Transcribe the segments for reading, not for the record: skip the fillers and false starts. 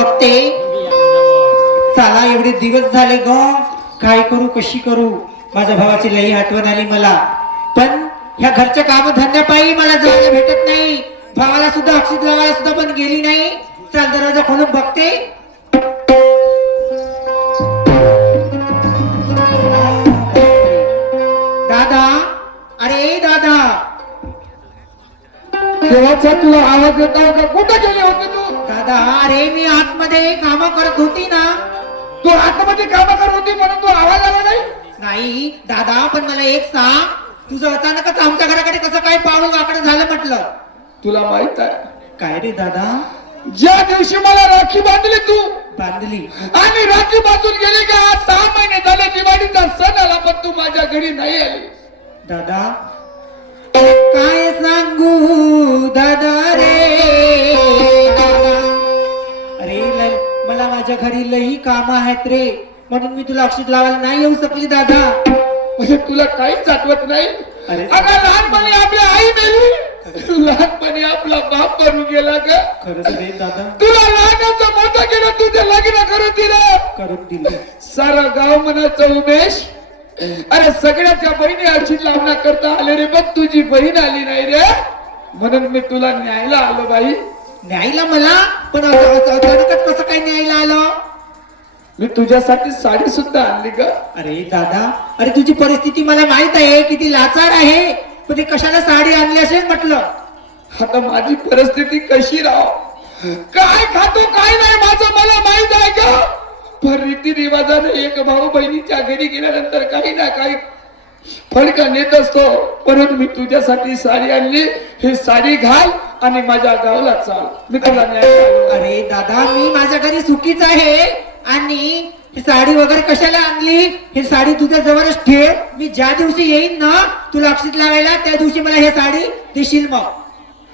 बघते. चला एवढे दिवस झाले ग, काय करू कशी करू. माझ्या भावाची लई आठवण आली मला, पण ह्या घरच्या काम धंद्यापायी मला जायला भेटत नाही. भावाला सुद्धा अक्षित लावायला सुद्धा पण गेली नाही. चल दरवाजा खोलून बघते. दादा, अरे दादा, देवाचा तुला आवाज येत आहे का? कुठे गेले होते तू? दादा अरे मी आतमध्ये काम करत होती ना. तू आतमध्ये काम करत होती म्हणून तू आवाज आला नाही? नाही दादा, पण मला एक सांग, तुझं अचानकच आमच्या घराकडे कसं काय पाऊल वाकडं झालं म्हटलं. तुला माहित आहे, काय रे दादा? ज्या दिवशी मला राखी बांधली तू बांधली आणि राखी बांधून गेली का, आज 6 महिने झाले दिवाळीचा सण आला पण तू माझ्या घरी नाही आली. दादा, काय सांगू दादा रे दादा. अरे मला माझ्या घरी लई काम आहेत रे, म्हणून मी तुला अक्षित लावायला नाही येऊ शकली दादा. म्हणजे तुला काहीच आठवत नाही? अरे अगं लहानपणी आपली आई मेली, लहानपणी आपला बाप मरून गेला का? खरंच रे दादा, तुला लहानाचं मोठं केलं, तुझे लग्न करून दिलं. करून दिलं. सारा गाव म्हणायचं उमेश, अरे सगळ्याच्या बहिणी अक्षित लावण्या करता आले रे, पण तुझी बहीण आली नाही रे, म्हणून मी तुला न्यायला आलो बाई. न्यायला मला? पण अचानकच कसं काय न्यायला आलं? मी तुझ्यासाठी साडी सुद्धा आणली ग. अरे दादा, अरे तुझी परिस्थिती मला माहित आहे, किती लाचार आहे, पण ते कशाला साडी आणली असेल म्हटलं. आता माझी परिस्थिती कशी राह, काय खातो काय नाही माझं मला माहित आहे का. पण रीती रिवाजाने एक भाऊ बहिणीच्या घरी गेल्यानंतर काही ना काही फडका नेत असतो, म्हणून मी तुझ्यासाठी साडी आणली. ही साडी घाल आणि माझ्या गावाला चाल, मी तुला न्यायला आलो. अरे दादा, मी माझ्या घरी सुखीच आहे, आणि ही साडी वगैरे कशाला आणली? ही साडी तुझ्या जवळच ठेव. मी ज्या दिवशी येईन ना तुला अक्षित लावायला, त्या दिवशी मला ही साडी देशील. मग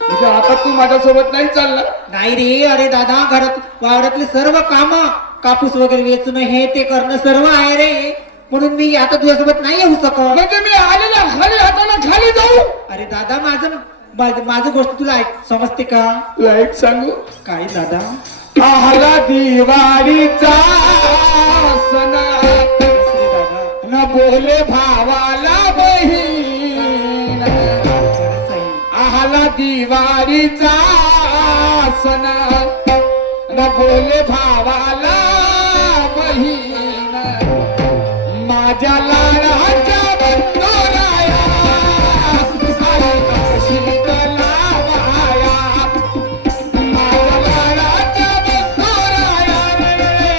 म्हणजे आता तू माझ्यासोबत नाही चालला? नाही रे, अरे दादा, घरात वावरातले सर्व काम, कापूस वगैरे वेचणं हे ते करणं सर्व आहे रे, म्हणून मी आता तुझ्यासोबत नाही येऊ शकत. म्हणजे मी आलेला खाली हाताला खाली जाऊ? अरे दादा, माझं गोष्ट तुला समजते का? तुला एक सांगू काय दादा? आला दिवाळीचा सण, न बोले भावाला बहीण. आला दिवाळीचा सण, न बोले भावाला बहीण. माझ्या लाडाच्या बंधुराया, शीतला वाया. माझ्या लाडाच्या बंधुराया रे,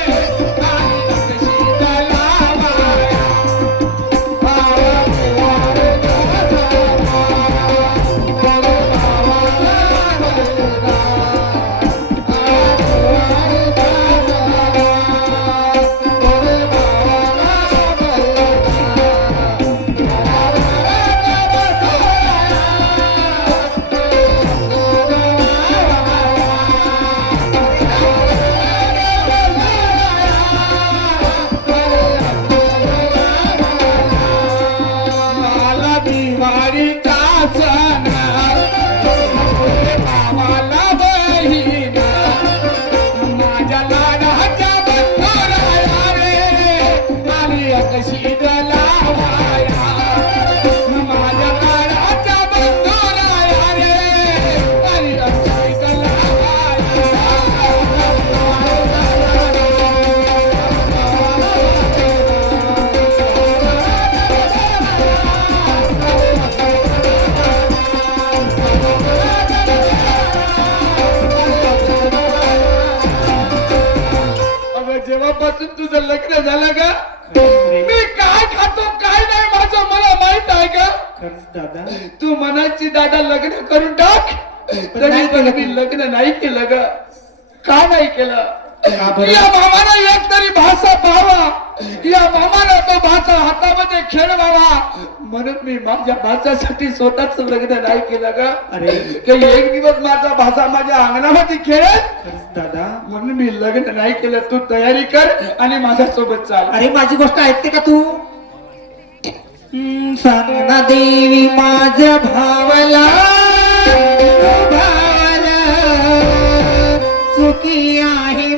शीतला वाया. जेव्हापासून तुझं लग्न झालं का, मी काय खातो काय नाही माझं मला माहित आहे का. दादा, तू म्हणायची दादा लग्न करून टाक, तरी पण मी लग्न नाही केलं ग. का नाही केलं? या मामाला एक तरी भाषा पाहावा, या मामाला तो भाषा हातामध्ये खेळवावा, म्हणून मी माझ्या भाषासाठी स्वतःच लग्न नाही केलं ग. अरे काही एक दिवस माझा भाषा माझ्या अंगणामध्ये खेळत दादा, म्हणून मी लग्न नाही केलं. तू तयारी कर आणि माझ्यासोबत चाल. अरे माझी गोष्ट ऐकते का तू? सांग ना देवी माझ्या भावाला, भावाला सुखी आहे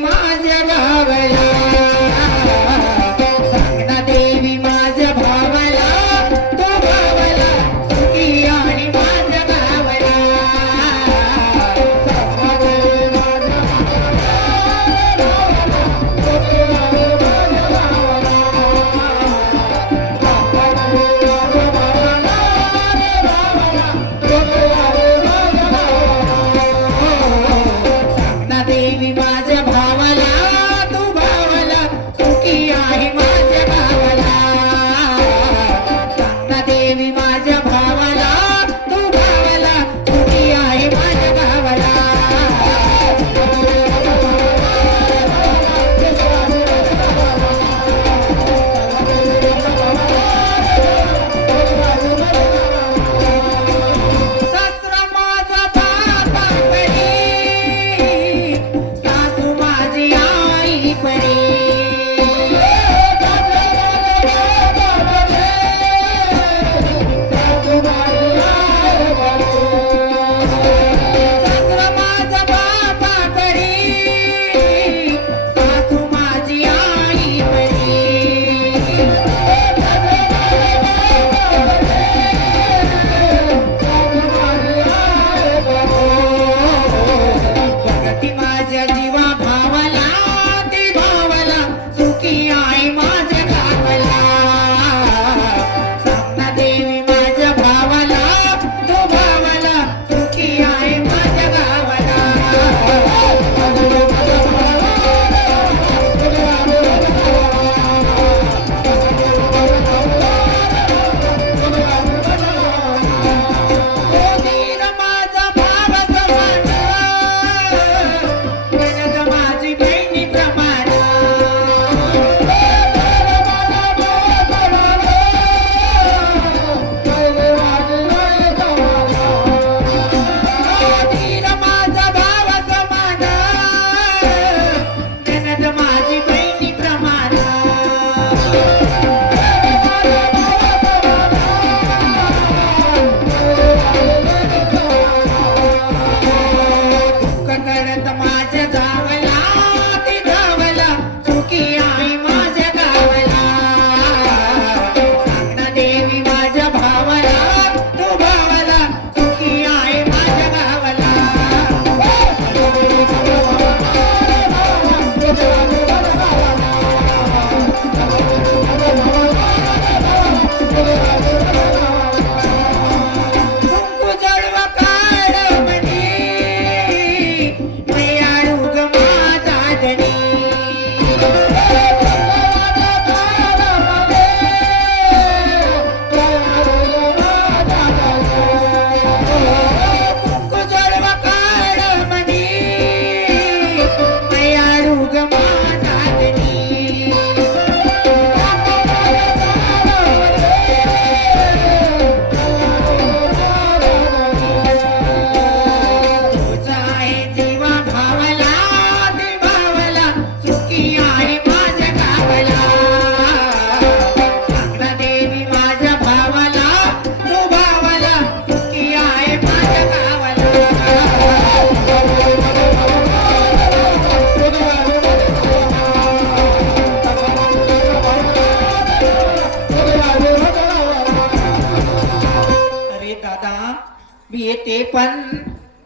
पण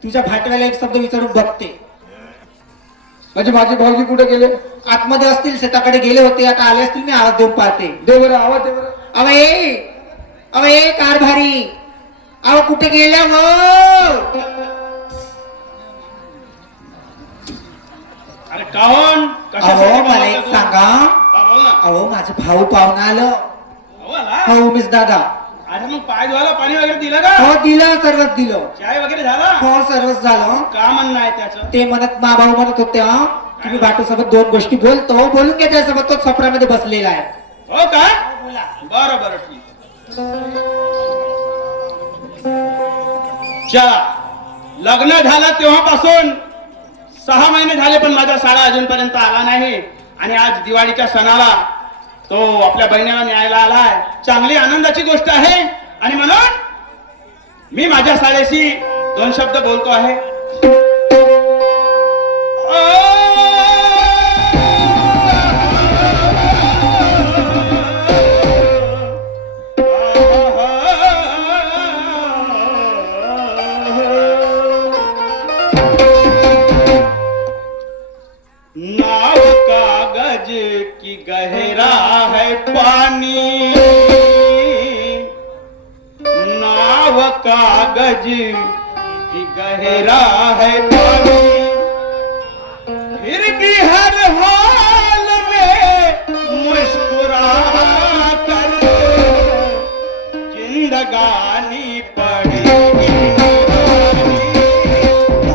तुझ्या भाटव्याला एक शब्द विचारून बघते. म्हणजे माझे भाऊजी कुठे गेले? आतमध्ये असतील, शेताकडे गेले होते, आता आले असतील. मी आवाज देऊन पाहते. दे बरं आवाज दे बरं. अवे कारभारी, अहो कुठे गेल्या हो? अरे काहून अहो मला एक सांगा, बोल ना. अहो माझं भाऊ पाहुणा आलं. हो आला? हो उमेश दादा. अरे मग पाय धुवायला पाणी वगैरे दिलं का? हो दिलं, सर्वच दिलं. चाय वगैरे झाला? हो सर्वच झालं. का म्हणणं आहे त्याचं? ते म्हणत मा भाऊ म्हणत होते, हा तुम्ही बाटू सोबत दोन गोष्टी बोलतो, बोलून घ्या त्यासोबत. तो सफरामध्ये बसलेला आहे. हो का? बरं बरं ठीक. चला, लग्न झालं तेव्हापासून 6 महिने झाले, पण माझा साडा अजूनपर्यंत आला नाही. आणि आज दिवाळीच्या सणाला तो आपल्या बहिणीला न्यायला आलाय. चांगली आनंदाची गोष्ट आहे. आणि म्हणून मी माझ्या साड्याशी 2 शब्द बोलतो आहे. नाव कागज की गहरा है पानी, नाव कागज की गहरा है पानी, फिर भी हर हाल में मुस्कुरा कर जिंदगानी पड़ेगी.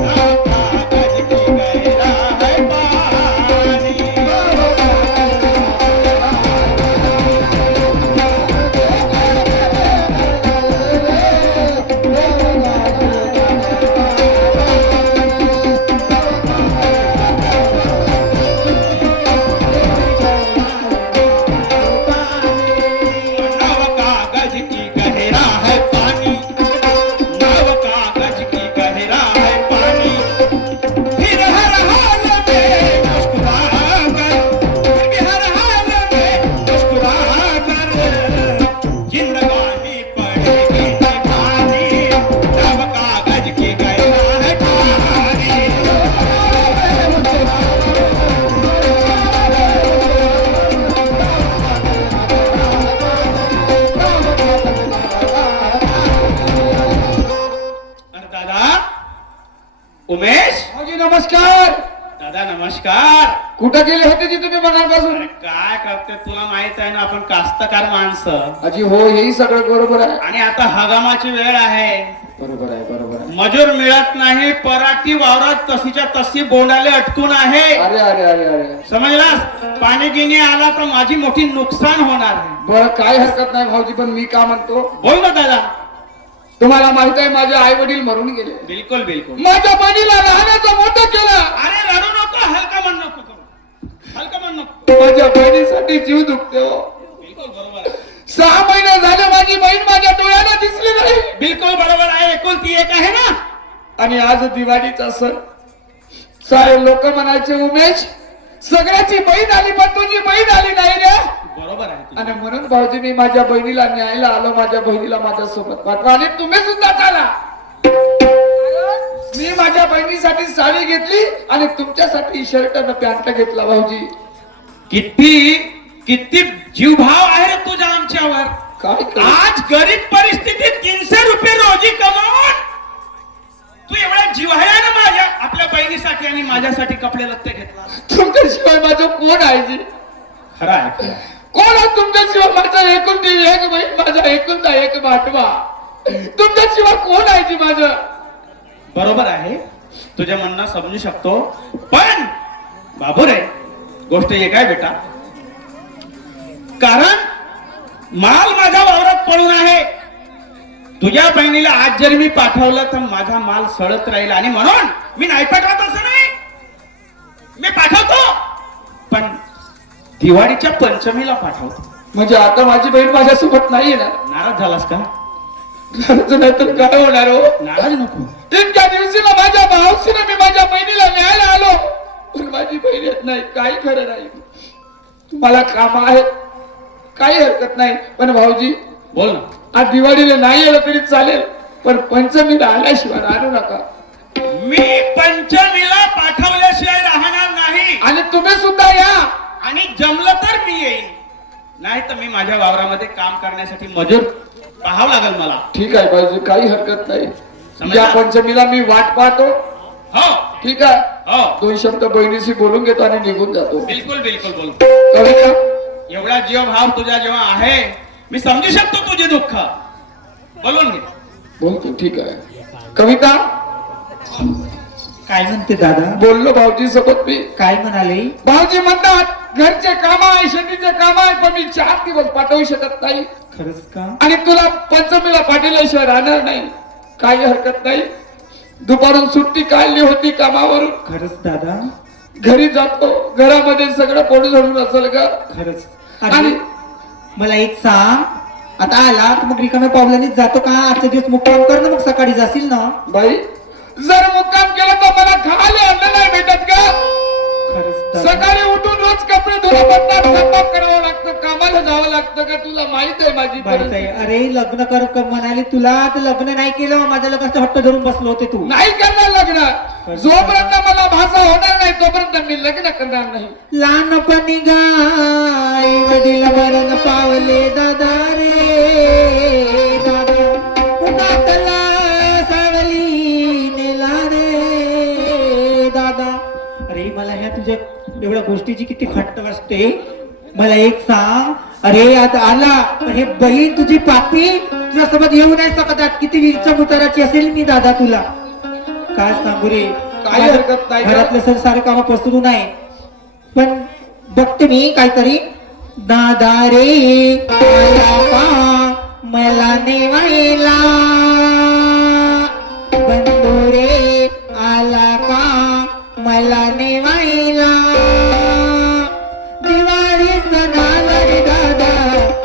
नाव कागज की गहरा है पानी. नाव कागज की गहरा है पानी, नाव कागज की गहरा है पानी, फिर हर हाल में मुस्कुरा कर, फिर भी हर हाल में मुस्कुरा कर जिंदगानी पड़ेगी निभानी. नाव कागज की गहरा है पानी. अरे दादा उमेश, भाऊजी नमस्कार. दादा नमस्कार. कुठे गेले होते जी तुम्ही मनापासून? अरे काय करते, तुला माहित आहे ना आपण कास्तकार माणसं. अजी हो, हेही सगळं बरोबर आहे. आणि आता हगामाची वेळ आहे, बरोबर आहे, बरोबर आहे. मजूर मिळत नाही, पराठी वावरात तशीच्या तशी बोंडाले अटकून आहे. अरे अरे अरे अरे समजलास? पाणी गिनी आला तर माझी मोठी नुकसान होणार आहे. बरं काय हरकत नाही भाऊजी, पण मी का म्हणतो, बोल ना दादा. तुम्हाला माहित आहे माझे आई वडील मरून गेले. बिलकुल बिलकुल. माझ्या बहिणीला लहानाचं मोठं केलं. अरे रडू नको, हलका म्हण नको करू, हलका म्हण नको. माझ्या बहिणीसाठी जीव दुखतो. बिलकुल बरोबर आहे. 6 महिने झाले माझी बहीण माझ्या डोळ्याला दिसली नाही. बिलकुल बरोबर आहे. एकुलती एक आहे ना. आणि आज दिवाळीचा सण. सारे लोक म्हणायचे उमेश सगळ्याची बहीण आली पण तुझी बहीण आली नाही रे. बरोबर आहे. आणि म्हणून भाऊजी मी माझ्या बहिणीला न्यायला आलो. माझ्या बहिणीला माझ्या सोबत पाठवा. आणि तुम्ही सुद्धा चला. मी माझ्या बहिणीसाठी साडी घेतली आणि तुमच्यासाठी शर्ट आणि पॅन्ट घेतला. भाऊजी किती किती जीवभाव आहे रे तुझा आमच्यावर. काय करू? आज गरीब परिस्थितीत 300 रुपये रोजी कमावून तू एवढ्या जिव्हाळ्यानं माझ्या आपल्या बहिणीसाठी आणि माझ्यासाठी कपडे लत्ते घेतला. तुमच्याशिवाय माझं कोण आहे जी? खरं आहे, खरं आहे. कोण आहे तुमच्याशिवाय? माझा एकुलती एक बहीण, माझा एकुलता एक बाटवा. तुमच्याशिवाय कोण आहे जी माझं? बरोबर आहे, तुझ्या म्हणणं समजू शकतो. पण बाबू रे, गोष्ट एक आहे बेटा, कारण माल माझ्या वावरात पडून आहे. तुझ्या बहिणीला आज जर मी पाठवलं तर माझा माल सडत राहील. आणि म्हणून मी नाही पाठवत असं नाही, मी पाठवतो, पण दिवाळीच्या पंचमीला पाठवतो. म्हणजे आता माझी बहीण माझ्यासोबत नाहीये ना? नाराज झालास का? नाही तर काय होणार हो? नाराज नको. इतक्या दिवशीला माझ्या भाऊशीने मी माझ्या बहिणीला न्यायला आलो, पण माझी बहीण येत नाही. काही खरं नाही. तुम्हाला काम आहेत, काही हरकत नाही. पण भाऊजी बोल ना. आज दिवाळीला नाही आलं तरी चालेल, पण पंचमीला आल्याशिवाय राहू नका. मी पंचमीला पाठवल्याशिवाय राहणार नाही. आणि तुम्ही सुद्धा या. आणि जमलं तर मी येईन, नाही तर मी माझ्या वावरामध्ये काम करण्यासाठी मजूर पाहावं लागेल मला. ठीक आहे पाहिजे, काही हरकत नाही. समजलं? या पंचमीला मी वाट पाहतो. हो ठीक आहे. हो, 2 शब्द बहिणीशी बोलून घेतो आणि निघून जातो. बिलकुल बिलकुल बोल. कविता, एवढा जीव भाव तुझ्या जेव्हा आहे, मी समजू शकतो तुझे दुःख. बोलून घे. बोलतो. ठीक आहे. कविता, काय म्हणते दादा? बोललो भाऊजी सोबत मी. काय म्हणाले? भाऊजी म्हणतात घरचे काम आहे, शेतीचे काम आहे, पण मी 4 दिवस पाठवू शकत नाही. खरंच का? आणि तुला पंचमीला पाठवल्याशिवाय राहणार नाही. काही हरकत नाही. दुपारून सुट्टी काढली होती कामावरून. खरंच दादा? घरी जातो, घरामध्ये सगळं पोट झडून असेल का? खरंच. आणि आणि मला एक सांग, आता आला तर मग रिकाम्या पावलांनीच जातो का? आजचा दिवस मुक्काम कर ना, मग सकाळी जाशील ना. बाई, जर मुक्काम केला तर मला खायला अन्न नाही भेटत का? खरंच दादा. सकाळी उठून रोज कपडे धुणे पडतात, स्वयंपाक करावं लागतं, कामाला जावं लागतं का? तुला माहित आहे माझी बाई ताई, परिस्थिती. अरे लग्न कर कर म्हणाली तुला, तर लग्न नाही केलं. माझ्या लग्नाचा हट्ट धरून बसलो होते तू. नाही करणार लग्न. जोपर्यंत मला भाषा होणार नाही तोपर्यंत मी लग्न करणार नाही. लहानपणी गाय वडील मरण पावले दादा रे दादा, उन्हातला सावली नेला रे दादा. अरे मला ह्या तुझ्या एवढ्या गोष्टीची किती खट्ट वाटते. मला एक सांग, अरे आता आला पण हे बहीण तुझी पापी तुझ्यासोबत येऊ नाही शकतात. किती विरच्या मुताराची असेल मी दादा तुला. काय सांगू रे, काही हरकत नाही. घरातले सर सारे काम पसरू नाही, पण बघते मी काहीतरी. दादा रे आला का मला नेवायला, बंधू रे आला का मला नेवायला. दिवाळी सणाला रे दादा,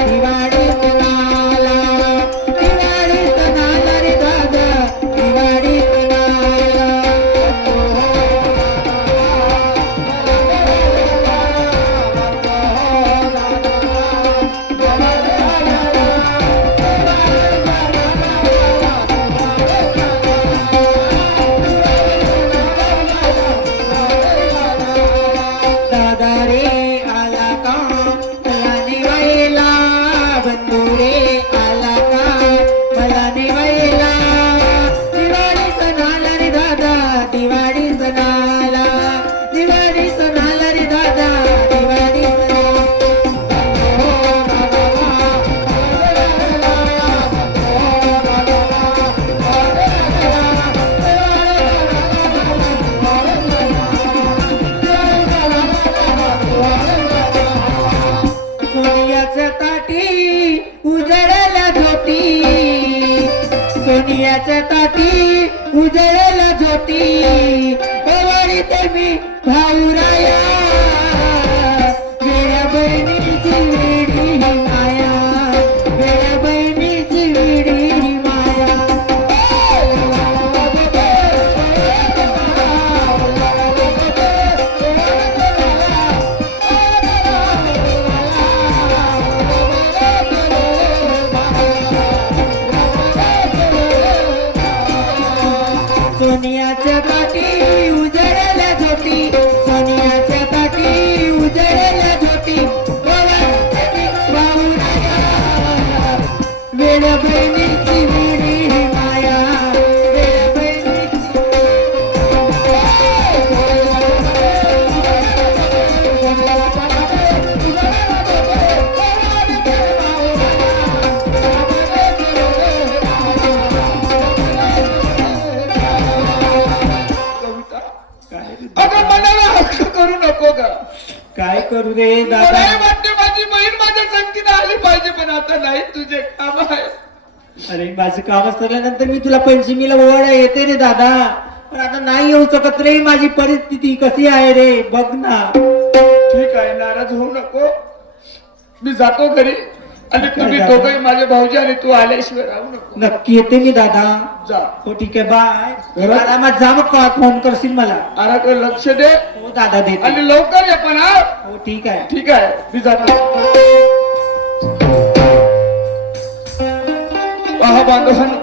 दिवाळी सणाला, दिवाळी सणाला रे दादा, दिवाळी सणाला. दादा रे आला का मला नेवायला, बंधू रे आला का मला नेवायला. दिवाळी सणाला रे दादा, दिवाळी सणाला, दिवाळी सणाला रे दादा, दिवाळी सोनियाच्या ताटी उजळल्या झोटी, सोनियाच्या ताटी उजळल्या झोटी. ओवाळीते मी भाऊराया, वेड्या बहिणीची वेडी ही माया, वेड्या बहिणीची वेडी ही माया. सोनियाच्या ताटी उजळल्या झोटी, सोनियाच्या ताटी उजळल्या झोटी. वेड्या बहिणीची वेडी ही माया, वेड्या बहिणीची. कविता, अगं मनाला हक्क करू नको का? काय करू रे मला दादा? हे वाटते माझी बहीण माझ्या संगतीने आली पाहिजे, पण आता नाही. तुझे काम आहे. अरे माझं काम असल्यानंतर मी तुला पंचमीला ओवाळा येते रे दादा, पण आता नाही येऊ शकत रे. माझी परिस्थिती कशी आहे रे, बघ ना. ठीक आहे, नाराज होऊ नको. मी जातो घरी. आणि तुम्ही दोघंही माझे भाऊजी आणि तू आल्याशिवाय राहू नको. नक्की येते मी दादा. जा. हो ठीक आहे, बाय. घरात? आरामात जा, मग फोन करशील मला. आराकडे लक्ष दे हो दादा देते. आणि लवकर ये पण. हा, हो ठीक आहे. ठीक आहे, मी जातो. पहा बांधवांनो,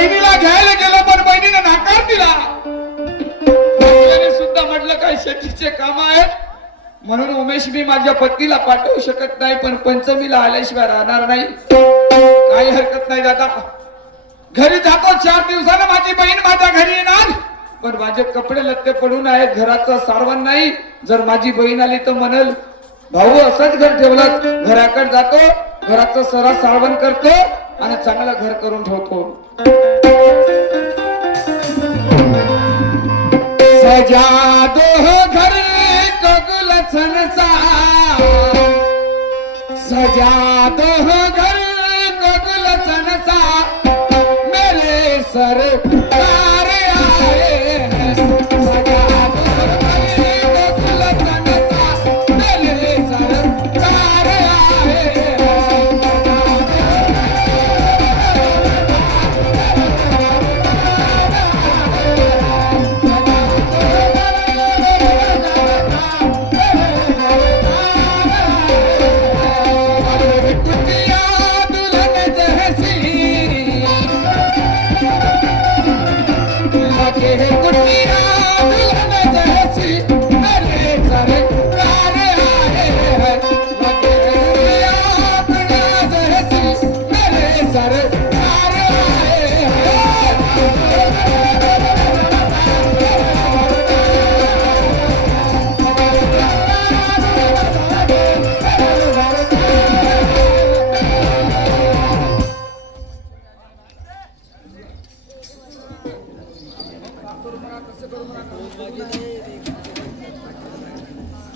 बहिणीला घ्यायला गेलो पण बहिणीने नाकार दिला. सुद्धा म्हटलं काय शेतीचे काम आहेत म्हणून उमेश मी माझ्या पत्नीला पाठवू शकत नाही, पण पंचमीला आल्याशिवाय राहणार नाही. काही हरकत नाही दादा, घरी जातो. 4 दिवसानं माझी बहीण माझ्या घरी येणार, पण माझे कपडे लत्ते पडून आहेत, घराचं सारवण नाही. जर माझी बहीण आली तर म्हणल भाऊ असंच घर ठेवलं. घराकडे जातो, घराचं सरा सारवण करतो आणि चांगलं घर करून ठेवतो. सजा दो घर गुलछनसा, सजा दो घर गुलछनसा, मेरे सरकार आए हैं. सजा दो घर गुलछनसा, मेरे सरकार आए हैं.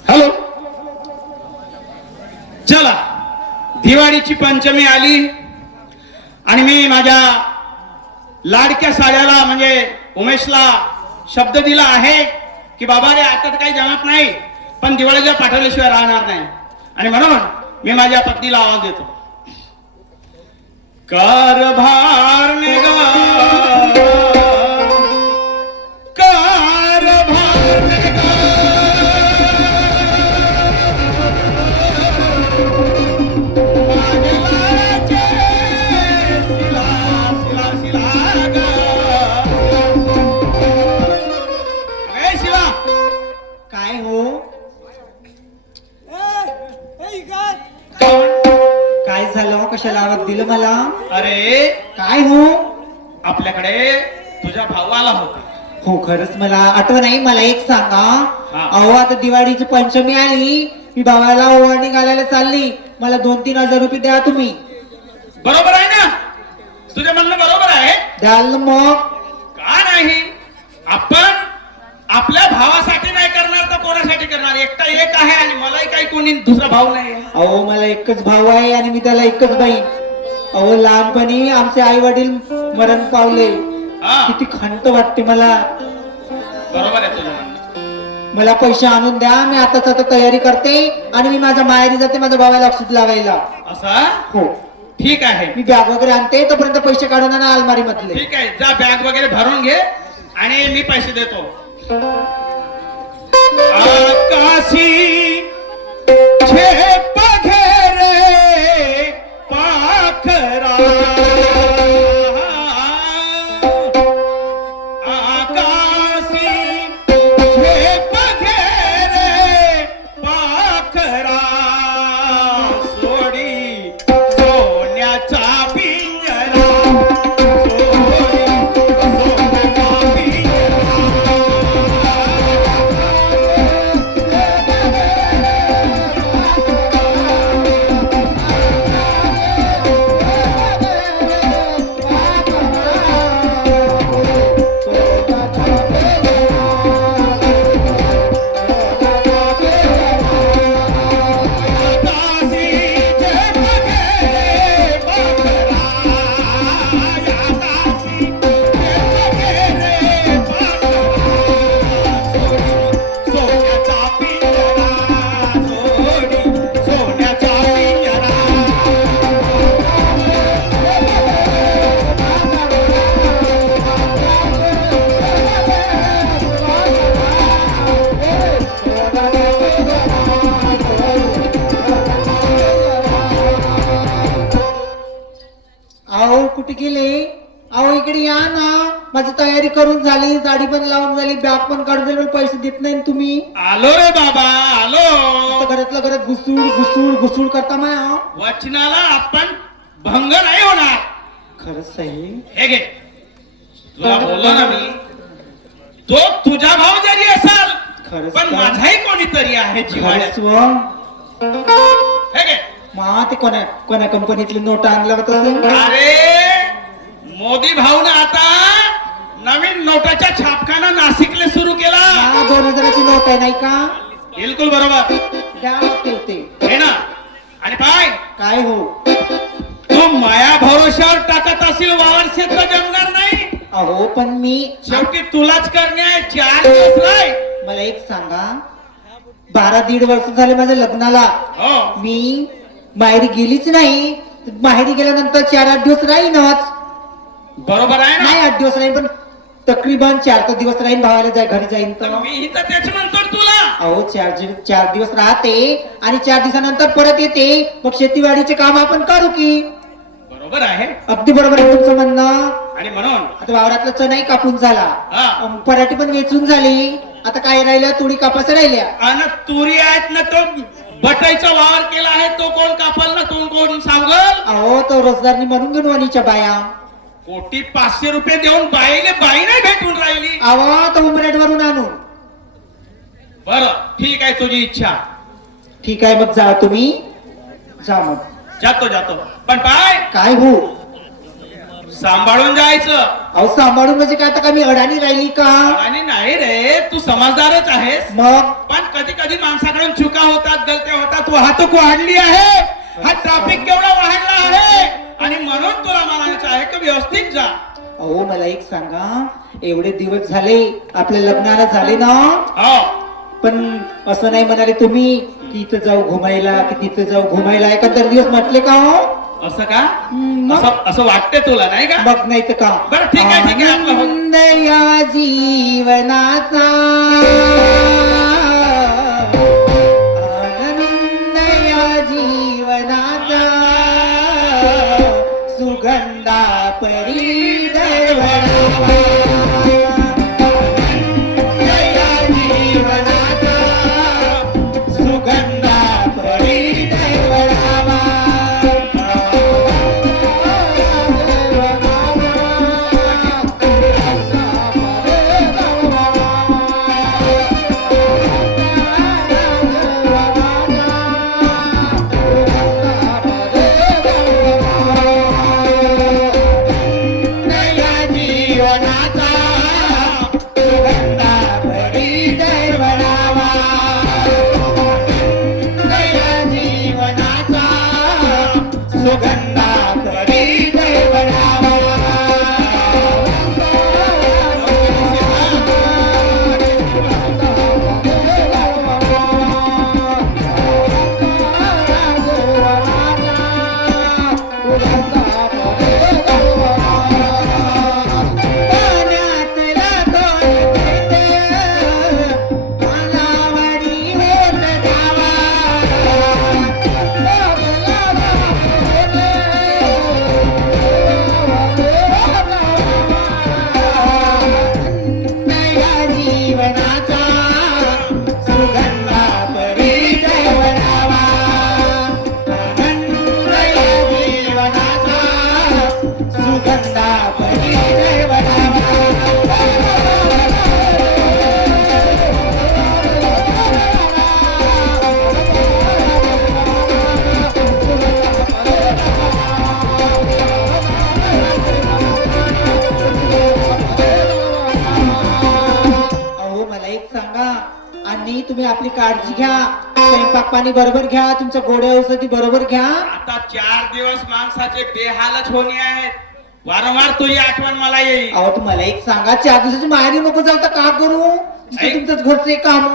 हॅलो, चला दिवाळीची पंचमी आली आणि मी माझ्या लाडक्या साड्याला म्हणजे उमेशला शब्द दिला आहे की बाबा रे आता तर काही जमत नाही, पण दिवाळीला पाठवल्याशिवाय राहणार नाही. आणि म्हणून मी माझ्या पत्नीला आवाज देतो. कारभार निघा, कारभार निघा, काय हो, काय झालं, कशाला आवाज दिलं मला? अरे काय हो? आपल्याकडे तुझा भाऊ आला होता. हो खरंच मला आठवण नाही. मला एक सांगा, हा. अहो आता दिवाळीची पंचमी आली, मी भावाला ओवाळणी घालायला चालली, मला 2-3 हजार रुपये द्या तुम्ही. बरोबर आहे ना, तुझं म्हणणं बरोबर आहे. द्याल ना मग? का नाही, आपण आपल्या भावासाठी नाही करणार तर कोणासाठी करणार? एकटा एक आहे आणि मलाही काही कोणी दुसरा भाऊ नाही. अहो मला एकच भाऊ आहे आणि मी त्याला एकच बहीण. अहो लहानपणी आमचे आई वडील मरण पावले, हा, किती खंत वाटते मला. बरोबर आहे तुझं म्हणणं. मला पैसे आणून द्या, मी आताच आता तयारी करते आणि मी माझ्या माहेरी जाते माझ्या भावाला अक्षत लावायला. असा हो ठीक आहे, मी बॅग वगैरे आणते, तोपर्यंत पैसे काढून आणा अलमारी मधले. ठीक आहे, जा बॅग वगैरे भरून घे आणि मी पैसे देतो. आकाशी झेप घेरे पाखरा, आकाशी झेप घेरे पाखरा, सोडी सोन्याचा पिंजरा, सोडी सोन्याचा पिंजरा. कुठे गेले? अहो इकडे या. माझी तयारी करून झाली, साडी पण लावून झाली, बॅग पण काढून झाली, पण पैसे देत नाही तुम्ही. आलो रे बाबा आलो. तर घरातल्या घरात घुसूड घुसूड घुसूड करता माय. वचनाला आपण भंग नाही होणार. खरंच साहेब. हे घे, तुला बोललो ना मी, तो तुझा भाव जरी असाल खरंच पण का? माझाही कोणीतरी आहे जिव्हाळ्यात. खरंच व. हे घे. मा ते कोणा कोणा कंपनीतली नोट आणल्या होत असेल. अरे मोदी भाऊन आता नवीन नोटाच्या छापखाना नाशिकले सुरू केला. 2000ची नोट आहे नाही का? बिलकुल बरोबर. द्या ठेवते. हे ना. आणि पाय, काय हो? तू माया भरोशावर टाकत असेल वावर क्षेत्र जमणार नाही. अहो पण मी शेवटी तुलाच करणे आहे. 4 दिवस राय. मला एक सांगा, 12-1.5 वर्ष झाले माझ्या लग्नाला. हो मी माहेरी गेलीच नाही. माहेरी गेल्यानंतर 4-8 दिवस राहीनच. बरोबर आहे ना. नाही 8 दिवस राहीन, पण तकरीबन 4 दिवस राहीन. भावाला घरी जाईन तर. मी तर तेच म्हणतो तुला. अहो 4 दिवस राहते आणि 4 दिवसानंतर परत येते. मग शेतीवाडीचे काम आपण करू की. बरोबर आहे. अगदी बरोबर आहे तुमचं म्हणणं. आणि म्हणून आता वावरातला चणाही कापून झाला, हा. पराठी पण वेचून झाली. आता काय राहिलं? तुडी कापायचं राहिल्या. आणि तुरी आहेत ना, तो बटाईचा वावर केला आहे, तो कोण कापल ना, कोण सांगल. अहो तो रोजगारनी म्हणून घेऊन वणीच्या बाया. कोटी 500 रुपये देऊन बाई नाही भेटून राहिली. अहो तो उमरेड वरून आणून. बर ठीक आहे, तुझी इच्छा. ठीक आहे, मग जा तुम्ही. जा मग. जातो पण पाय, काय हो? सांभाळून जायचं. अहो सांभाळून म्हणजे काय? आता का मी अडाणी राहिली का? आणि नाही रे, तू समजदारच आहेस. मग पण कधी कधी माणसाकडून चुका होतात, गलत्या होतात. वाहतूक वाढली आहे, हा ट्रॅफिक केवढा वाढला आहे, आणि म्हणून तुला म्हणायचं आहे की व्यवस्थित जा. अहो मला एक सांगा, एवढे दिवस झाले आपल्या लग्नाला झाले ना, हो पण असं नाही म्हणाले तुम्ही की इथं जाऊ घुमायला, की तिथं जाऊ घुमायला. एखादा दिवस म्हटले का हो? असं का? मग? असं वाटतंय तुला नाही का? मग नाही तर का? बरं ठीक आहे आपलं हो. आनंद या जीवनाचा, आनंद या जीवनाचा, सुगंधा परी दरवळावा. आनंद या जीवनाचा, सुगंधा परी दरवळावा. सुगंधा परी दरवळावा. पाण्यातला दोन बेट, मालावरी होत जावा. या जीवनाचा, सुगंधा परी दरवळावा. आनंद या जीवनाचा, सुगंधा परी दरवळावा. अहो मला एक सांगा, आणि तुम्ही आपली काळजी घ्या. स्वयंपाक पाणी बरोबर घ्या, तुमच्या गोड्या औषधी बरोबर घ्या. आता 4 दिवस माणसाचे बेहालच होणे आहेत. वारंवार तुझी आठवण मला येईल. अहो तुम्हाला एक सांगा, 4 दिवसाची माहेरी नको जाऊ तर का करू? ऐक. तुमचं घरचे काम,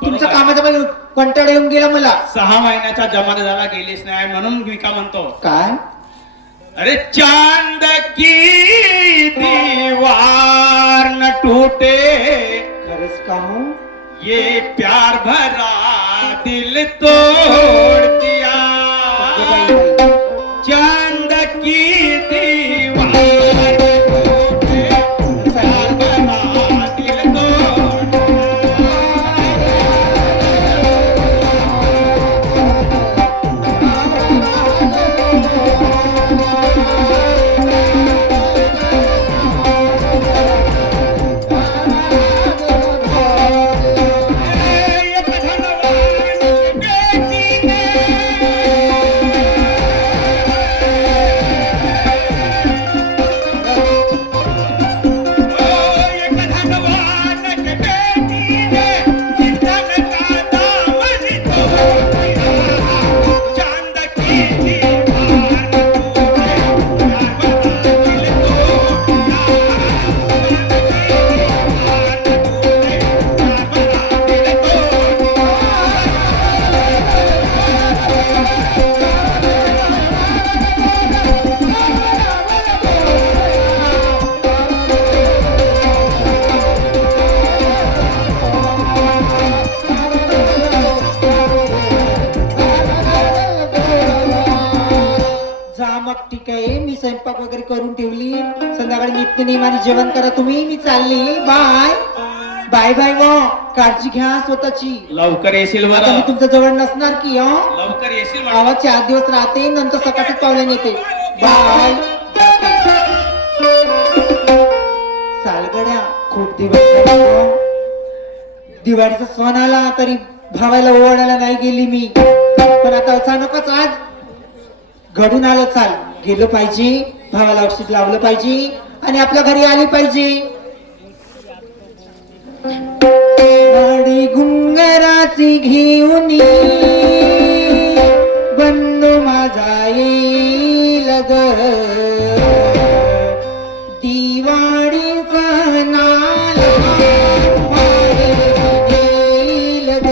तुमच्या आहे. कामाचा बाई कंटाळा येऊन गेला मला. 6 महिन्याचा जमाना झाला, गेलीच नाही, म्हणून मी का म्हणतो, काय? अरे चांद की दीवार न टूटे, खरंच का हो? ये प्यार भरा दिल तोड़ दिया. चांद की दीवार न टूटे, ठीक आहे, मी स्वयंपाक वगैरे करून ठेवली. संध्याकाळी नित्य नियमाने जेवण करा तुम्ही. मी चालली. Bye bye bye. मग काळजी घ्या स्वतःची. लवकर येशील आता बरं. मी तुमच्या जवळ नसणार की लवकर येशील म्हणलं. आवाज 4 दिवस राहते, नंतर सकाळच पावल्याने येते. बाय. सालगड्या खूप दिवस झाले गं. दिवाळीचा सण आला तरी भावायला ओवाळायला नाही गेली मी. पण आता अचानकच आज घडून आलं. चाल गेलं पाहिजे, भावाला औषध लावलं पाहिजे आणि आपल्या घरी आली पाहिजे. गाडी घुंगराची घेऊन बंधू माझा येईल ग. दिवाळी सणाला माहेरी येईल ग.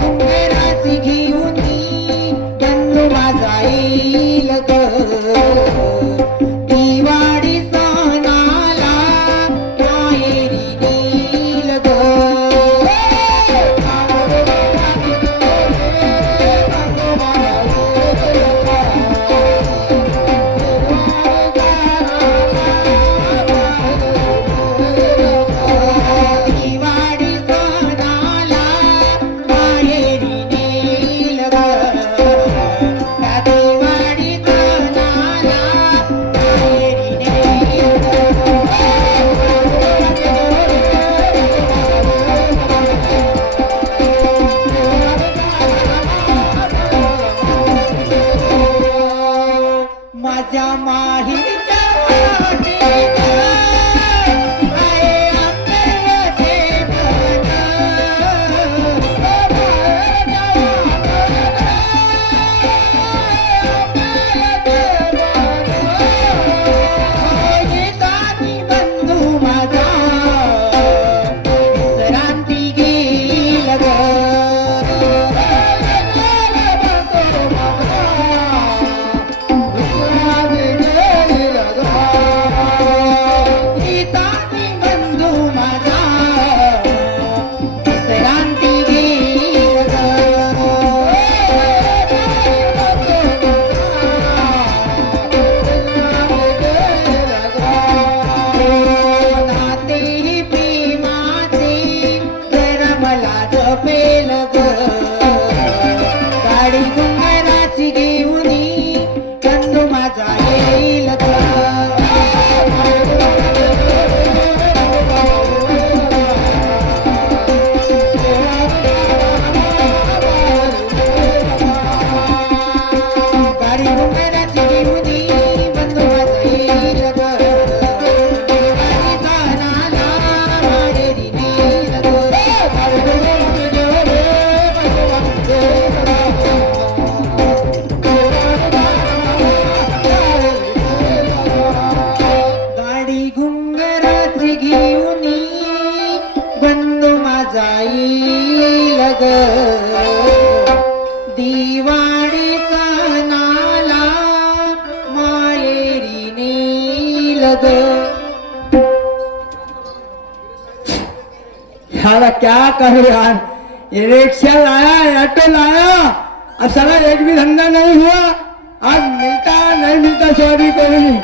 घुंगराची घेऊन बंधू माझा येईल ग. दिवाळी सणाला माहेरी येईल ग. दिवाळी सणाला माहेरी येईल ग. त्या दिवाळी सणाला माहेरी येईल ग. माझ्या माहेरच्या वाटेत आहे अंतरचे मन. येतानी बंधू माझा विश्रांती घेईल ग. येतानी बंधू माझा विश्रांती घेईल ग. नाते प्रेमाचे जरा मला जपेल ग. गाडी घुंगराची घेऊन बंधू माझा येईल ग. गाडी घुंगराची घेऊन बंधू माझा येईल ग. दिवाळी सणाला माहेरी नेईल ग. गाडी घुंगराची घेऊन बंधू माझा येईल ग. दिवाळी सणाला माहेरी नेईल ग. साला क्या करूं यार, ये रिक्शा लाया, ऑटो लाया, अब साला एक भी धंधा नहीं हुआ. आज मिलता नहीं मिलता सॉरी करूंगी,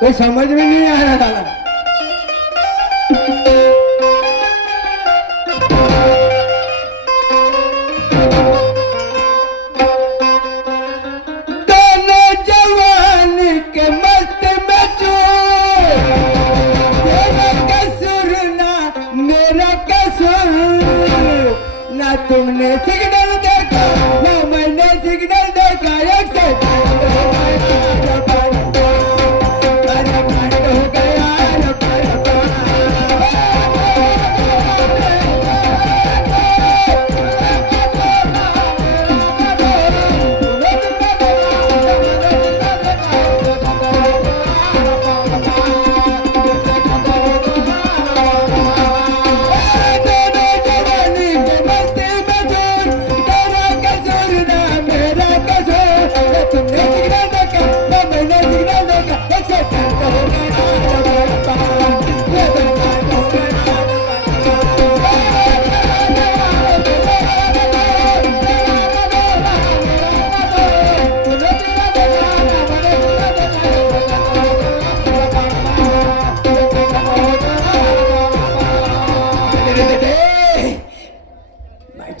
कोई समझ में नहीं आ रहा साला. दोनों जवान के मस्त में चोर, तेरा कसूर ना मेरा कसूर. ना तुमने सिग्नल देखा ना मैंने सिग्नल देखा. एक से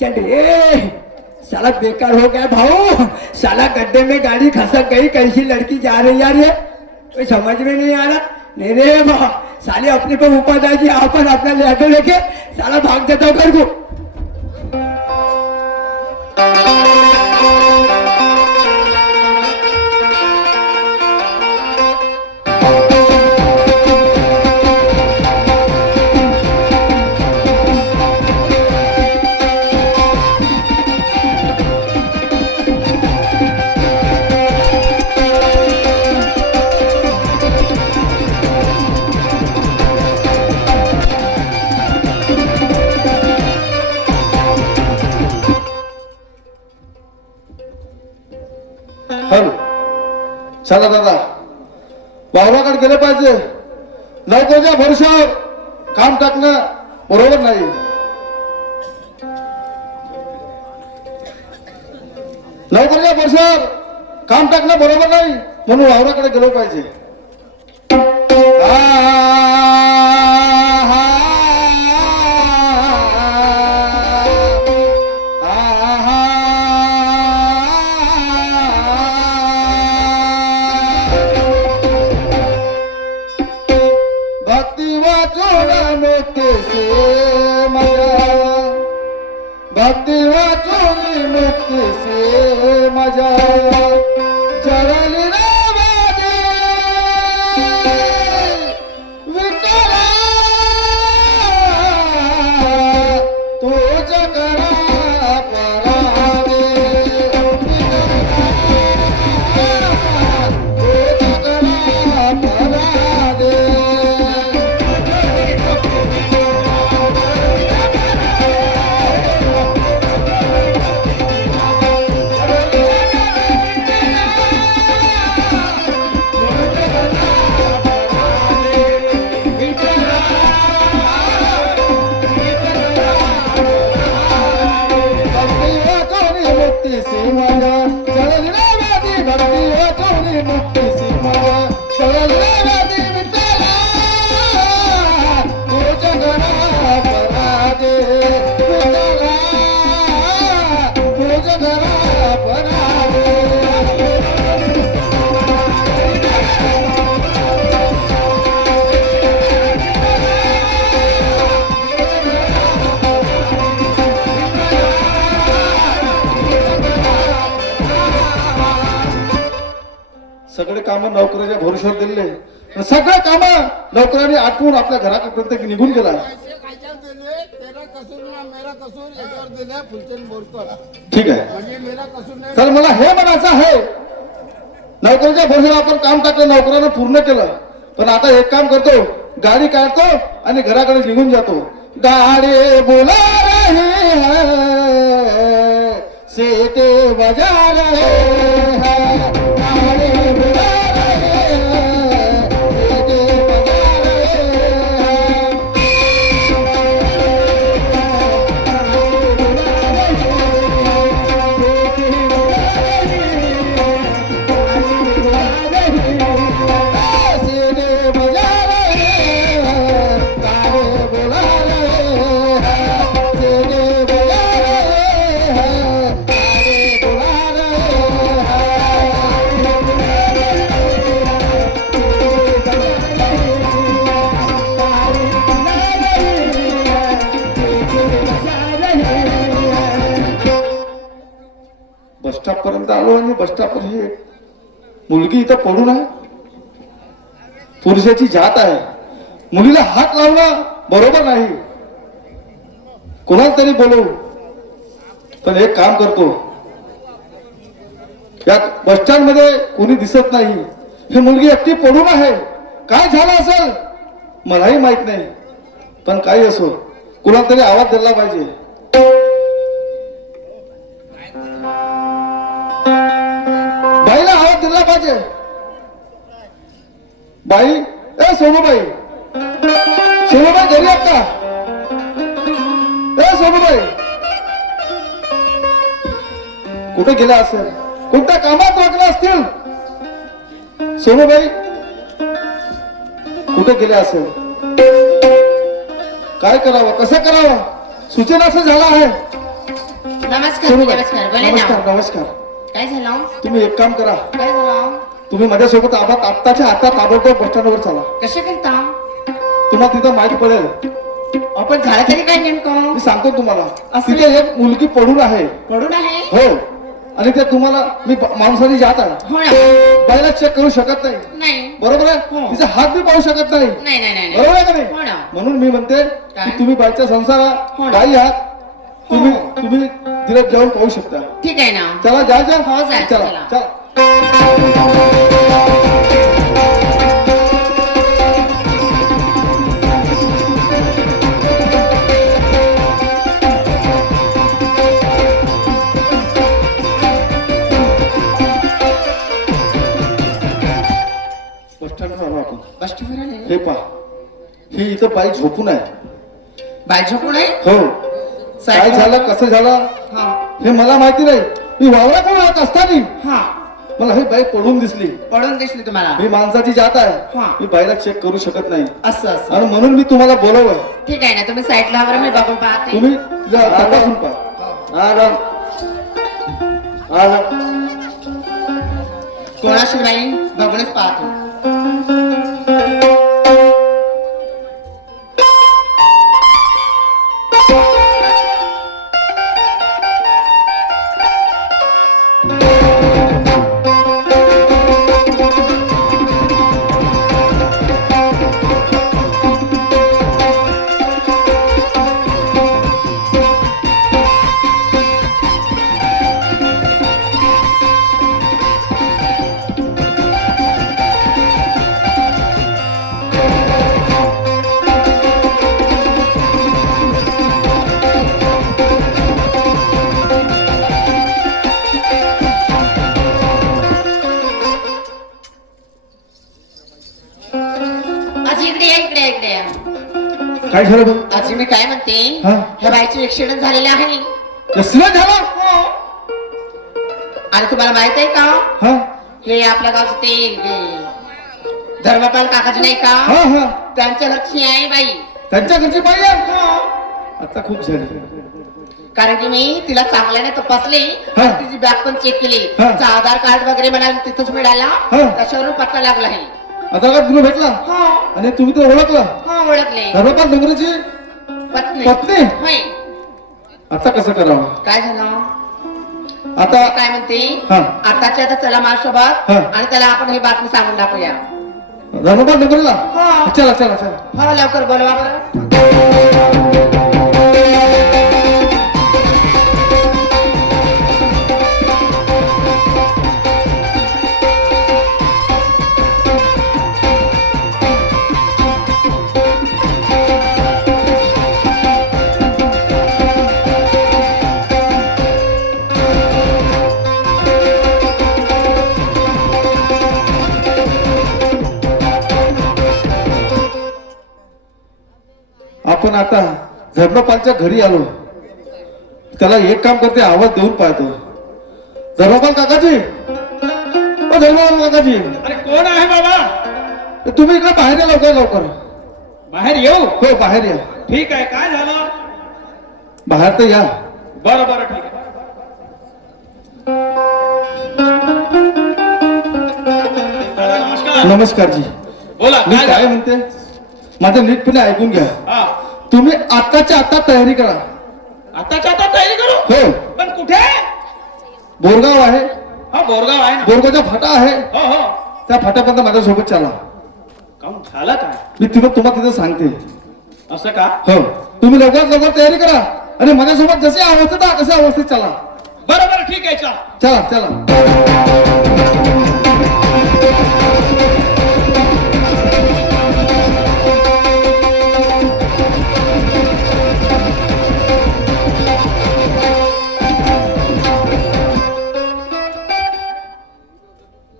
चल रे, साला बेकार हो गया भाऊ, साला गड्ढे में गाड़ी खसक गई, कैसी लड़की जा रही यार, ये कोई समझ में नहीं आ रहा। नहीं रे बा, साले अपने पर उपाध्याय जी अपन अपना ले लेके साला भाग देता हूँ घर को। हॅलो, चला दादा, वावराकडे गेलं पाहिजे. नोकरीच्या भरोशावर काम टाकणं बरोबर नाही. नोकरीच्या भरोशावर काम टाकणं बरोबर नाही, म्हणून वावराकडे गेलो पाहिजे. भक्ति वाचून मुक्ती से मजा, भक्ति वाचून मुक्ती से मजा, चरली रावादे विठ्ठला, तू जगरा परादे, तू जगरा परादे. सगळे काम नोकरीच्या भरोश्यावर दिले, सगळे काम नोकरांनी आठवून आपल्या घरापर्यंत निघून गेला. ठीक आहे, तर मला हे म्हणायचं आहे, नोकरीच्या भरोश्यावर आपण काम टाकलं, नोकरानं पूर्ण केलं, पण आता एक काम करतो, गाडी काढतो आणि घराकडे निघून जातो. गाडी बोला रही है, सीटे बजा रहे हैं, गाडी बुला रहे हैं, सीटे बजा रहे हैं. सीटे बजा रहे हैं, गाड़ी बुला रहे हैं, सीटे बजा रहे हैं, गाड़ी बुला रहे हैं. बस स्टॉप पर्यंत आलो आणि बस स्टॉप हे मुलगी इथं पडून आहे. पुरुषाची जात आहे, मुलीला हात लावणं बरोबर नाही. कोणाला तरी बोलवू, पण एक काम करतो, या बस स्टँड मध्ये कोणी दिसत नाही, ही मुलगी एकटी पडून आहे. काय झालं असेल मलाही माहित नाही, पण काही असो, कोणाला तरी आवाज दिला पाहिजे. बाईला आवाज दिला पाहिजे. बाई, ए सोनूबाई, सोनूबाई घरी आहेत का? ए सोनूबाई, कुठे गेल्या असेल, कोणत्या कामात वागल्या असतील. सोनूबाई कुठे गेल्या असेल, काय करावं, कसं करावं, सूचना असं झालं आहे. नमस्कार सोनूबाई, नमस्कार बोले नमस्कार ना नमस्कार. काय झालं तुम्ही एक काम करा, काय झालं तुम्ही माझ्यासोबत आत्ताच्या आता ताबडतोब बस स्टँडवर चला. कशा करता तुम्हाला तिथं माहिती पडेल. आपण झालं तरी काय नेमकं मी सांगतो तुम्हाला, असं? तिथे एक मुलगी पडून आहे. पडून आहे हो, आणि ते तुम्हाला मी माणसाने जात आहे, हो ना बायला चेक करू शकत नाही. नाही बरोबर आहे, हो. तिचा हात बी पाहू शकत नाही. नाही नाही नाही बरोबर आहे का हो नाही? ना. म्हणून मी म्हणते काय? की तुम्ही बाईच्या हो संसारा ना. बाई आहात, तुम्ही हो. तुम्ही तिला जाऊन पाहू शकता. ठीक आहे ना चला जा जा. हो, जा, चला चला. चला. बस स्टँडवर आलो आपण. बस स्टॉपवर आले हे पहा, ही इथं बाई झोपून आहे. बाय झोपून आहे हो, काय झालं कसं झालं हा हे मला माहिती नाही. मी वावराकडून येत असताना हा मला ही बाई पडून दिसली. पडून दिसली तुम्हाला मी माणसाची जात आहे, हा. मी बाईला चेक करू शकत नाही, असं असं आणि म्हणून मी तुम्हाला बोलवलं. ठीक आहे ना तुम्ही साईडला वर मी बघून पाहते तुम्ही तिला तपासून पहा. कोणाशी बाई बघूनच पाहतो आजी इकडे या इकडे या, इकडे या. काय झालं बघ? आजी मी काय म्हणते हा? ह्या बाईचे ऍक्सिडेंट झालेले आहे कसलं झालं? आणि तुम्हाला माहित आहे का हा हे आपल्या गावचं ते धर्मपाल काकाजी नाही का हा हा, त्यांच्या घरची आहे बाई त्यांच्या घरची बाई आहे. आता खूप झाली. कारण की मी तिला चांगल्याने तपासली हा. तिची बॅग पण चेक केली हा. तिचं आधार कार्ड वगैरे मला तिथंच मिळाला हा. त्याच्यावरून पत्ता लागला आहे आता का तुला भेटला हो आणि तुम्ही तो ओळखला? हो ओळखले धर्मपाल डोंगरेची पत्नी पत्नी? होय आता कसं करावं? काय झालं आता काय म्हणते हा. आताच्या आता चला माझ्यासोबत हा. आणि त्याला आपण ही बातमी सांगून टाकूया धर्मपाल डोंगरेला हा. चला चला चला. हो लवकर बोलवा बरं आपण आता धर्मपालच्या घरी आलो. त्याला एक काम करते, आवाज देऊन पाहतो. धर्मपाल काकाजी, ओ धर्मपाल काकाजी, अरे कोण आहे बाबा? तुम्ही इकडे बाहेर या लवकर लवकर. बाहेर येऊ? हो बाहेर या. ठीक आहे, काय झालं? बाहेर तर या. बरं बरं ठीक आहे. दादा नमस्कार. नमस्कार जी. बोला मी काय काय झालं? म्हणते, माझं नीटपणे ऐकून घ्या. हा. तुम्ही आताच्या आता तयारी करा. आताच्या आता तयारी करू? हो, पण कुठे? बोरगाव आहे, हा बोरगाव आहे ना. बोरगावचा फाटा आहे, हो हो. त्या फाट्यापर्यंत माझ्यासोबत चला. काहून झालं काय? मी तुम्हाला तिथं सांगते. असं का? हो, तुम्ही लवकरात लवकर तयारी करा आणि माझ्यासोबत जशी अवस्थेत आहे तशा अवस्थेत चला. बरं बरं ठीक आहे, चला. चला चला.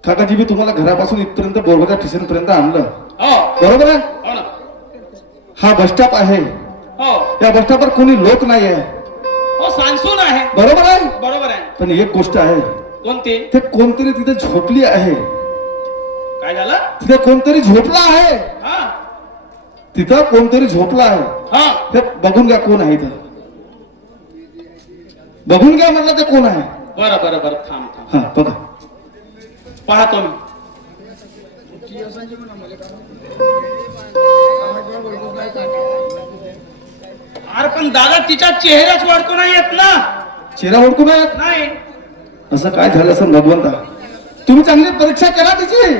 काकाजी, मी तुम्हाला घरापासून इथपर्यंत बोरगावच्या स्टेशन पर्यंत आणलं, हो बरोबर आहे? हो ना. हा बस स्टॉप आहे. हो या बस स्टॉपवर कोणी लोक नाही आहे, हो सांसून आहे. बरोबर आहे? बरोबर आहे. पण एक गोष्ट आहे, कोणती? ते कोणतरी तिथे झोपली आहे. काय झालं? तिथे कोणतरी झोपला आहे. हा तिथं कोणतरी झोपला आहे. हा. ते बघून घ्या कोण आहे इथं. बघून घ्या म्हटलं ते कोण आहे. बरं बरं बरं, थांब थांब, हा बघा. पाहतो मी. अरे पण दादा तिच्या चेहऱ्याच वाढतो नाही येत ना. चेहरा ओळखून आहे. नाही असं काय झालं असं भगवंता. तुम्ही चांगली परीक्षा करा तिची.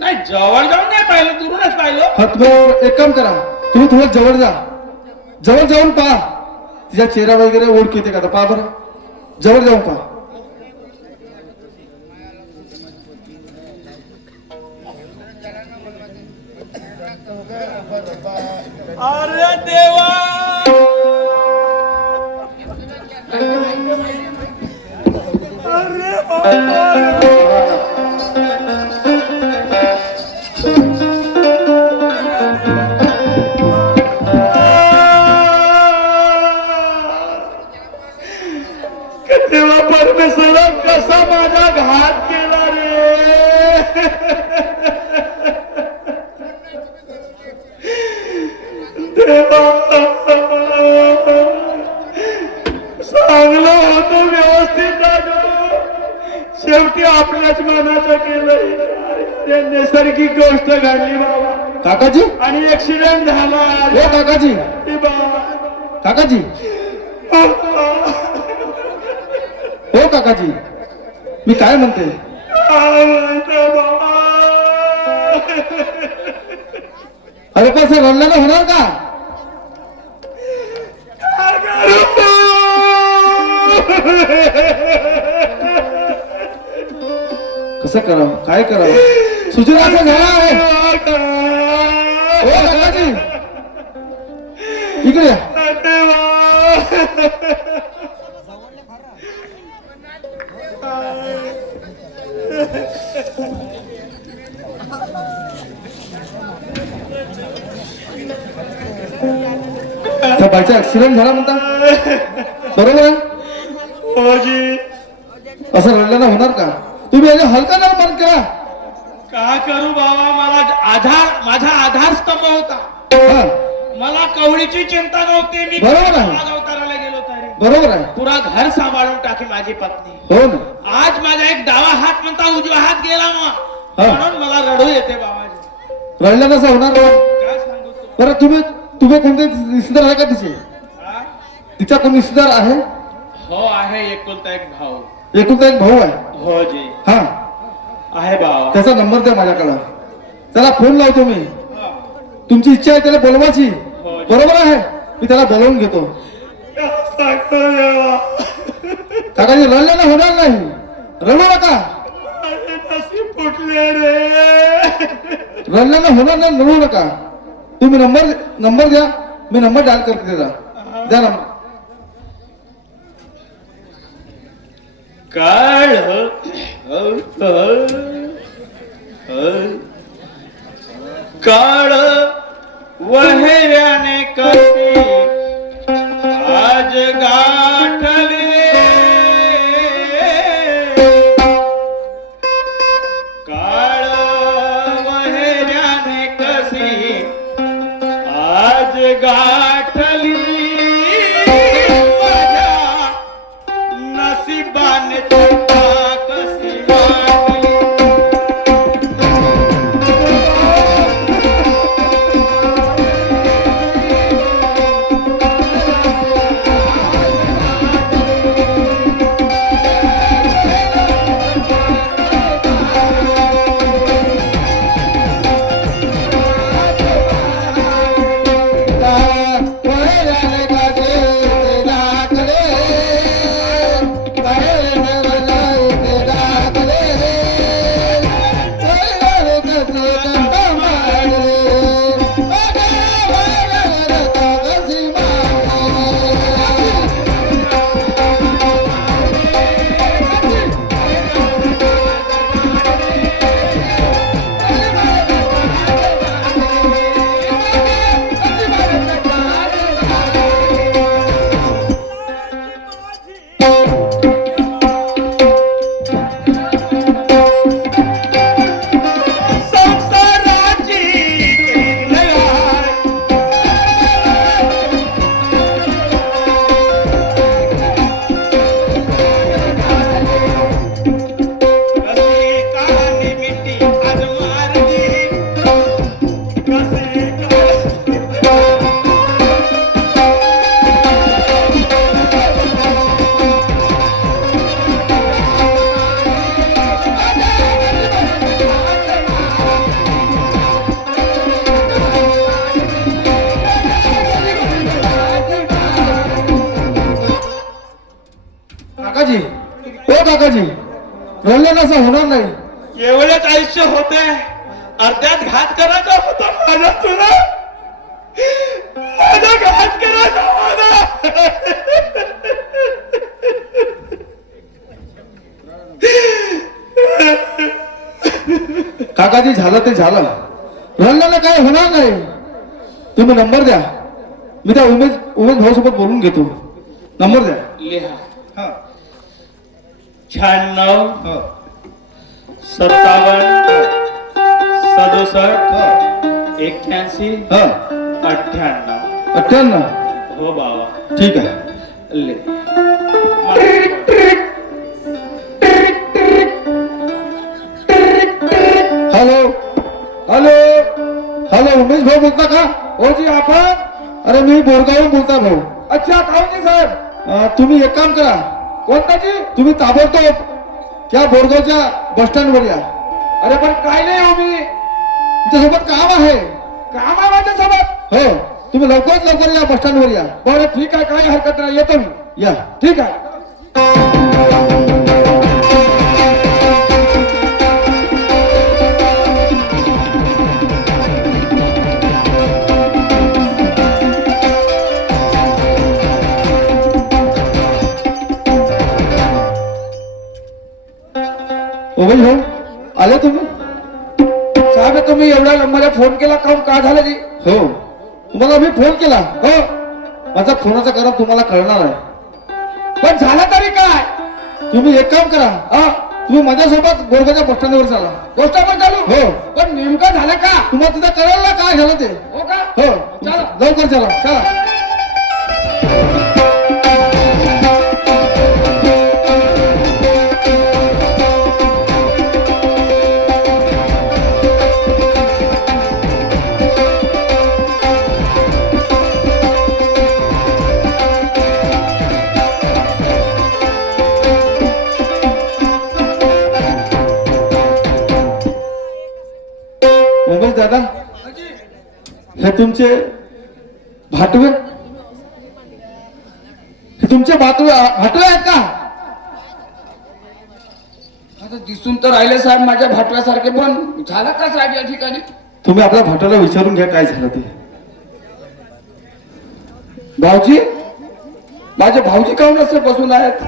नाही, जवळ जाऊन नाही पाहिलं, दुरूनच पाहिलं. हा तुम्ही एक काम करा, तुम्ही थोडं जवळ जा, जवळ जाऊन पहा तिचा चेहरा वगैरे ओळख येते का. पहा बरं, जवळ जाऊन पहा. अरे देवा, देवा परमेश्वरा, कसा माझा घात केला रे. देवा, चांगलं होतं व्यवस्थित झालं, शेवटी आपल्याच मनाचं केलं. अरे, नैसर्गिक गोष्ट घडली बाबा. काकाजी, आणि ऍक्सिडेंट झाला. हो काकाजी, अरे बाबा. काकाजी, हो काकाजी, मी काय म्हणते. अरे पण असं रडल्यानं होणार का. कसं करावं, काय करावं, सुजला असं झाला आहे. हो काकाजी, इकडे या. त्या बाईचा ऍक्सिडेंट झाला म्हणता, बरोबर आहे. होजी, असं रडल्यानं होणार का. तुम्ही याच्या हलका ना मन करा. का करू बाबा, माझा आधारस्तंभ होता. हा, मला कवडीची चिंता नव्हती. मी बरोबर आहे. आज अवताराला गेलो तरी बरोबर आहे. पुरा घर सांभाळून टाकी माझी पत्नी. हो ना. आज माझा एक डावा हात म्हणता उजवा हात गेला मग, हा. म्हणून मला रडू येते बाबाजी. रडल्यानं असं होणार का. काय सांगू तुला? बरं तुम्ही कोणते रिश्तेदार आहे का तिचे. हा? तिचा कोण रिश्तेदार आहे. हो आहे, एकुलता एक भाऊ. एकुलता एक भाऊ आहे. हो जी, हा, आहे बाबा. त्याचा नंबर द्या माझ्याकडं, त्याला फोन लावतो मी. हा. तुमची इच्छा आहे त्याला बोलवायची, हो. बरोबर आहे. मी त्याला बोलवून घेतो. सांगतो देवा. काकाजी, रडल्यानं होणार नाही, रडू नका. माझे नशीब फुटले रे. रडल्यानं होणार नाही, रडू नका. तुम्ही नंबर द्या, मी नंबर डायल करते त्याचा. द्या नंबर. काळ काळ वहेऱ्याने कशी आज गाठले. काळ वहेऱ्याने कशी आज गाठली. माझ्या नशिबाने तुला कशी वाटली. काकाजी ओ काकाजी रडल्यानं असं होणार नाही. एवढंच आयुष्य होते, अर्ध्यात घात करायचा होता माझा तुला, माझा घात करायचा माझा. काकाजी झालं ते झालं, रडल्यानं काय होणार नाही. तुम्ही नंबर द्या, मी त्या उमेश भाऊ सोबत बोलून घेतो. नंबर द्या. लिहा. हा 96 हा 57 67 हा 81 हा 98. 98. हो बाबा ठीक आहे. ले. हॅलो हॅलो हॅलो उमेश भाऊ बोलता का? हो जी आपण. अरे मी बोरगावहून बोलता भाऊ. अच्छा काऊजी साहेब, तुम्ही एक काम करा. कोणताची? तुम्ही ताबडतोब त्या बोरगावच्या बस स्टँड वर या. अरे पण काय नाही हो, मी तुमच्यासोबत काम आहे. काम आहे माझ्यासोबत? हो, तुम्ही लवकरात लवकर या बस स्टँड वर या. बरं ठीक आहे, काही हरकत नाही, येतो मी. या. ठीक आहे. उमेश भाऊ आले तुम्ही? साहेब तुम्ही एवढ्या मला फोन केला काऊन, का झालं जी? हो तुम्हाला मी फोन केला. हो माझा फोनाचा कारण तुम्हाला कळणार आहे. पण झालं तरी काय? तुम्ही एक काम करा, हा तुम्ही माझ्यासोबत बोरगावच्या बस स्टँडवर चला. बस स्टँडवर चालू? हो. पण नेमकं झालं का? तुम्हाला तिथं कळलं ना काय झालं ते? हो का? हो चला लवकर चला चला. उमेश दादा, हे तुमचे भाटवे? हे तुमचे भाटवे आहेत का? आता दिसून तर राहिले साहेब माझ्या भाटव्यासारखे, पण झालं का साहेब या ठिकाणी? तुम्ही आपल्या भाटाला विचारून घ्या काय झालं ते. भाऊजी, माझे भाऊजी काऊन असे बसून आहेत?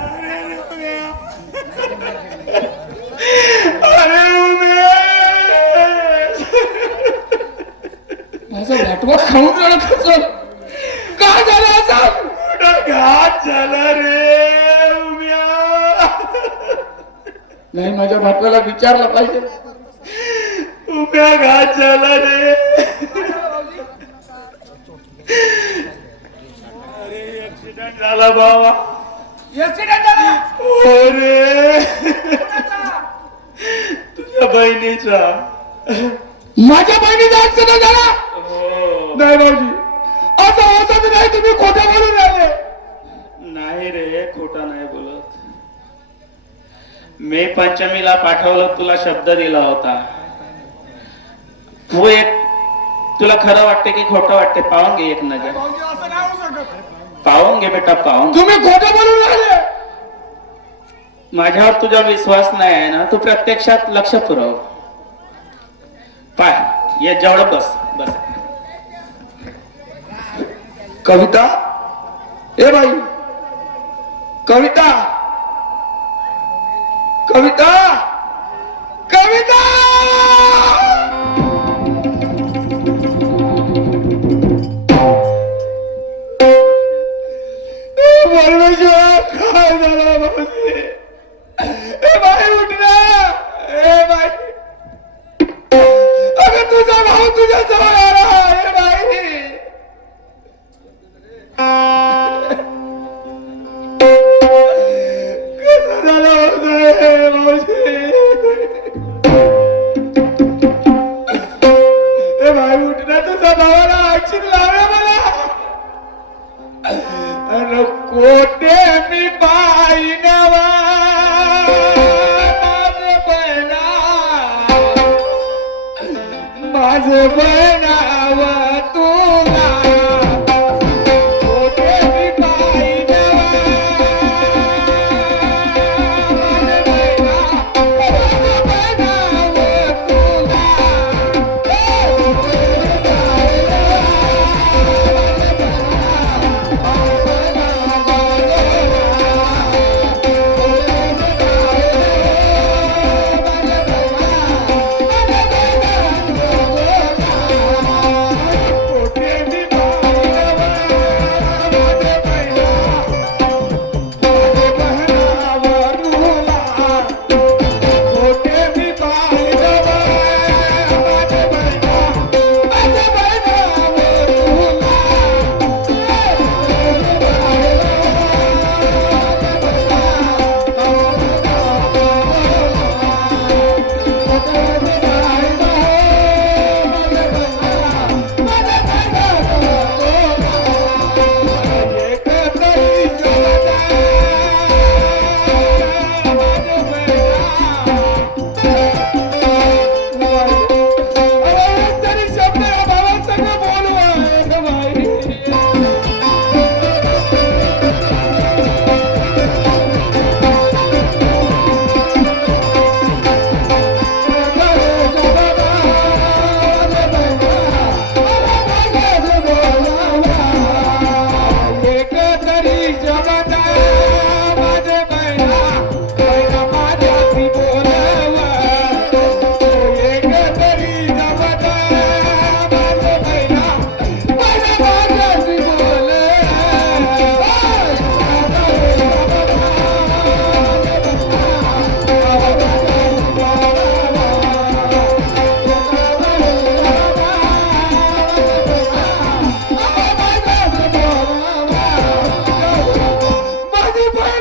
अरे उमेश, माझा भाटवा खाऊन रडत असेल. काय झालं असं? घात झाला रे उम्या. नाही, माझ्या भाटव्याला विचारलं पाहिजे. उम्या घात झाला रे. अरे ऍक्सिडेंट झाला बाबा. ऍक्सिडेंट झाला? हो रे, तुझ्या बहिणीचा. माझ्या बहिणीचा ऍक्सिडेंट झाला? हो. नाही भाऊजी, असं होतच नाही. तुम्ही खोटं बोलून राहिले. नाही रे, खोटा नाही बोलत. मी पंचमीला पाठवलं, तुला शब्द दिला होता. तू एक, तुला खरं वाटते की खोटं वाटते? पाहून घे एक नजर. पाहून घे बेटा, पाहून. तुम्ही खोटं बोलून राहिले. माझ्यावर तुझा विश्वास नाही आहे ना? तू प्रत्यक्षात लक्ष पुरव. पाय ये, जवळ बस बस. कविता, ए बाई कविता, कविता, कविता. काय झालं भाऊजी? ए बाई उठ ना. ए बाई, अगं तुझा भाऊ तुझ्या जवळ आला. ए बाई, कसं झालं होतं भाऊजी? ए बाई उठ ना, तुझ्या भावाला अक्षर लावला मला. कोटे मी पाहिनवा माझ बनाव तुला. कोटे मी पाहिनवा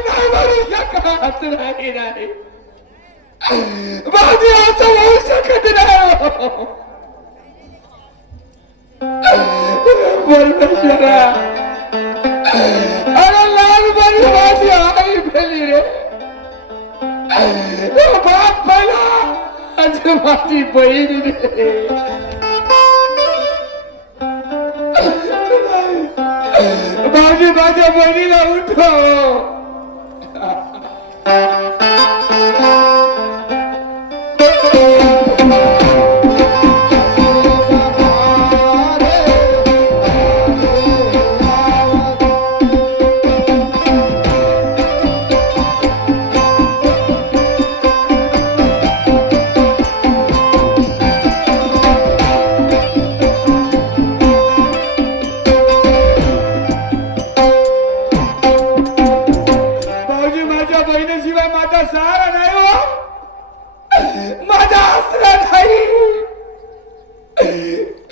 नाही म्हणू शकत नाही भाऊजी असं होऊ शकत नाही परमेश्वरा अरे लहानपणी माझी आई भेली रे बाप पहिला आज माझी बहीण रे भाऊजी माझ्या बहिणीला उठव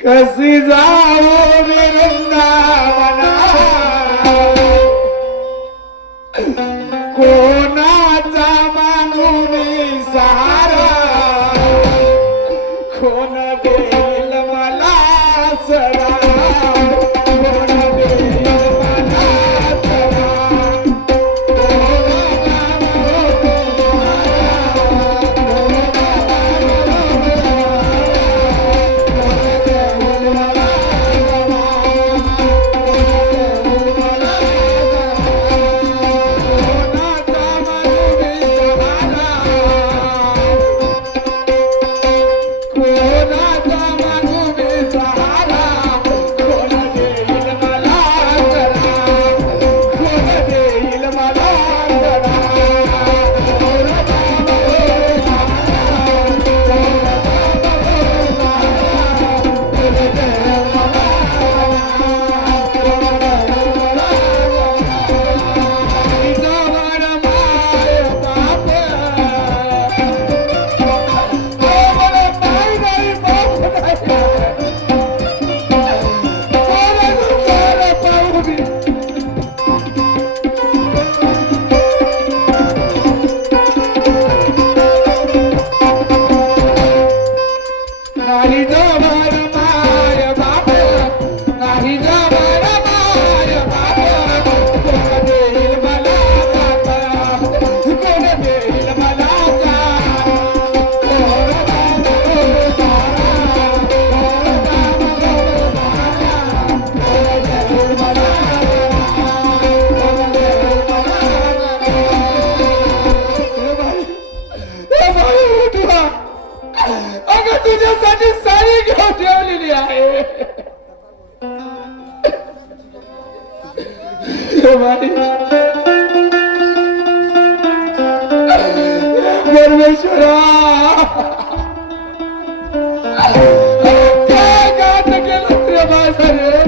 कशी जाओ रे वृंदावना कोणाचा मागून सहारा कोण देईल मला सरा कोण देईल मला सरा तुझ्यासाठी साडी घेऊन ठेवलेली आहे परमेश्वरा काय गात केलं रे माझं रे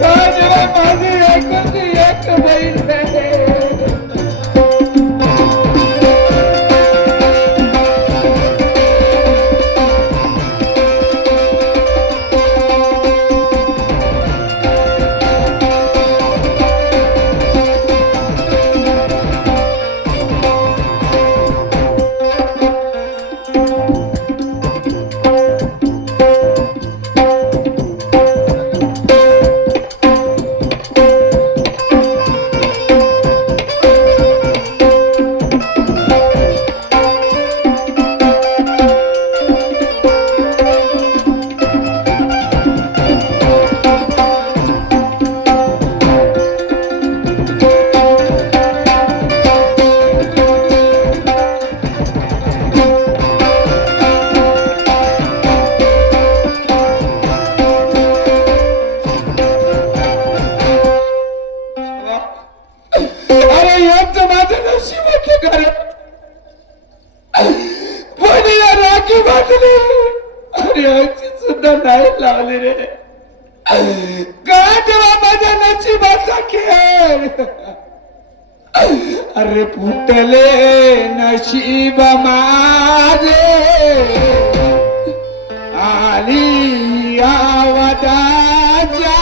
काय देवा माझी एकच एक बहीण आहे नाही लावले रे काय तेव्हा माझ्या नशिबाचा खेळ अरे फुटले नशीब माझे आली आवाजाच्या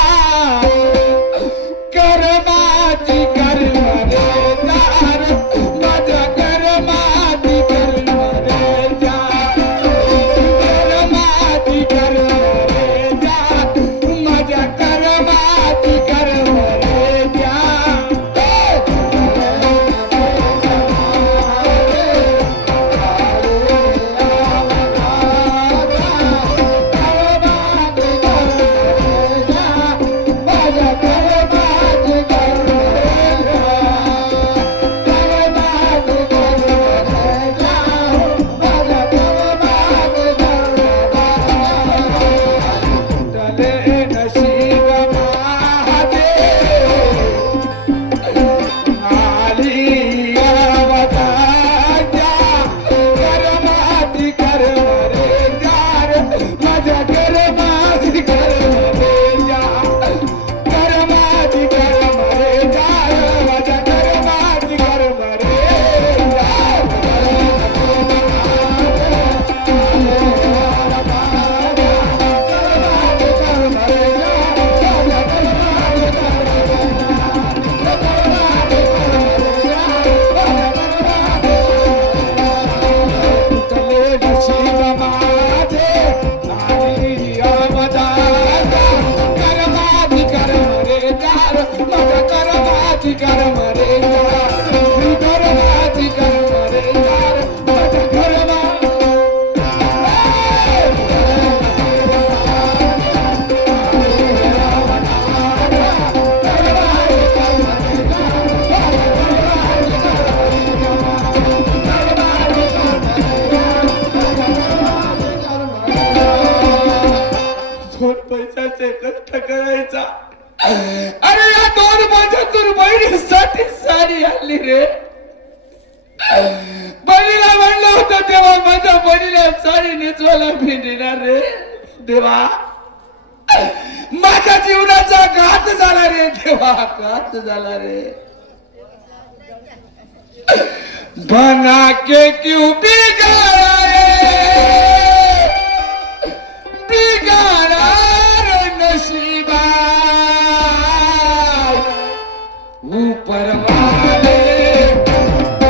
कर मरे श्री कर मरे माझ्या घरमा दोन पैशाचे कष्ट करायचा अरे या 2 पैशातून बहिणीसाठी साडी आणली रे बहिणीला म्हणलं होतं तेव्हा माझ्या बहिणीला साडी नेसवायला मी देणार रे देवा माझ्या जीवनाचा घात झाला रे देवा घात झाला रे बना के क्यों बिगाड़ा रे बिगाड़ा रे नसीबा ऊपर वाले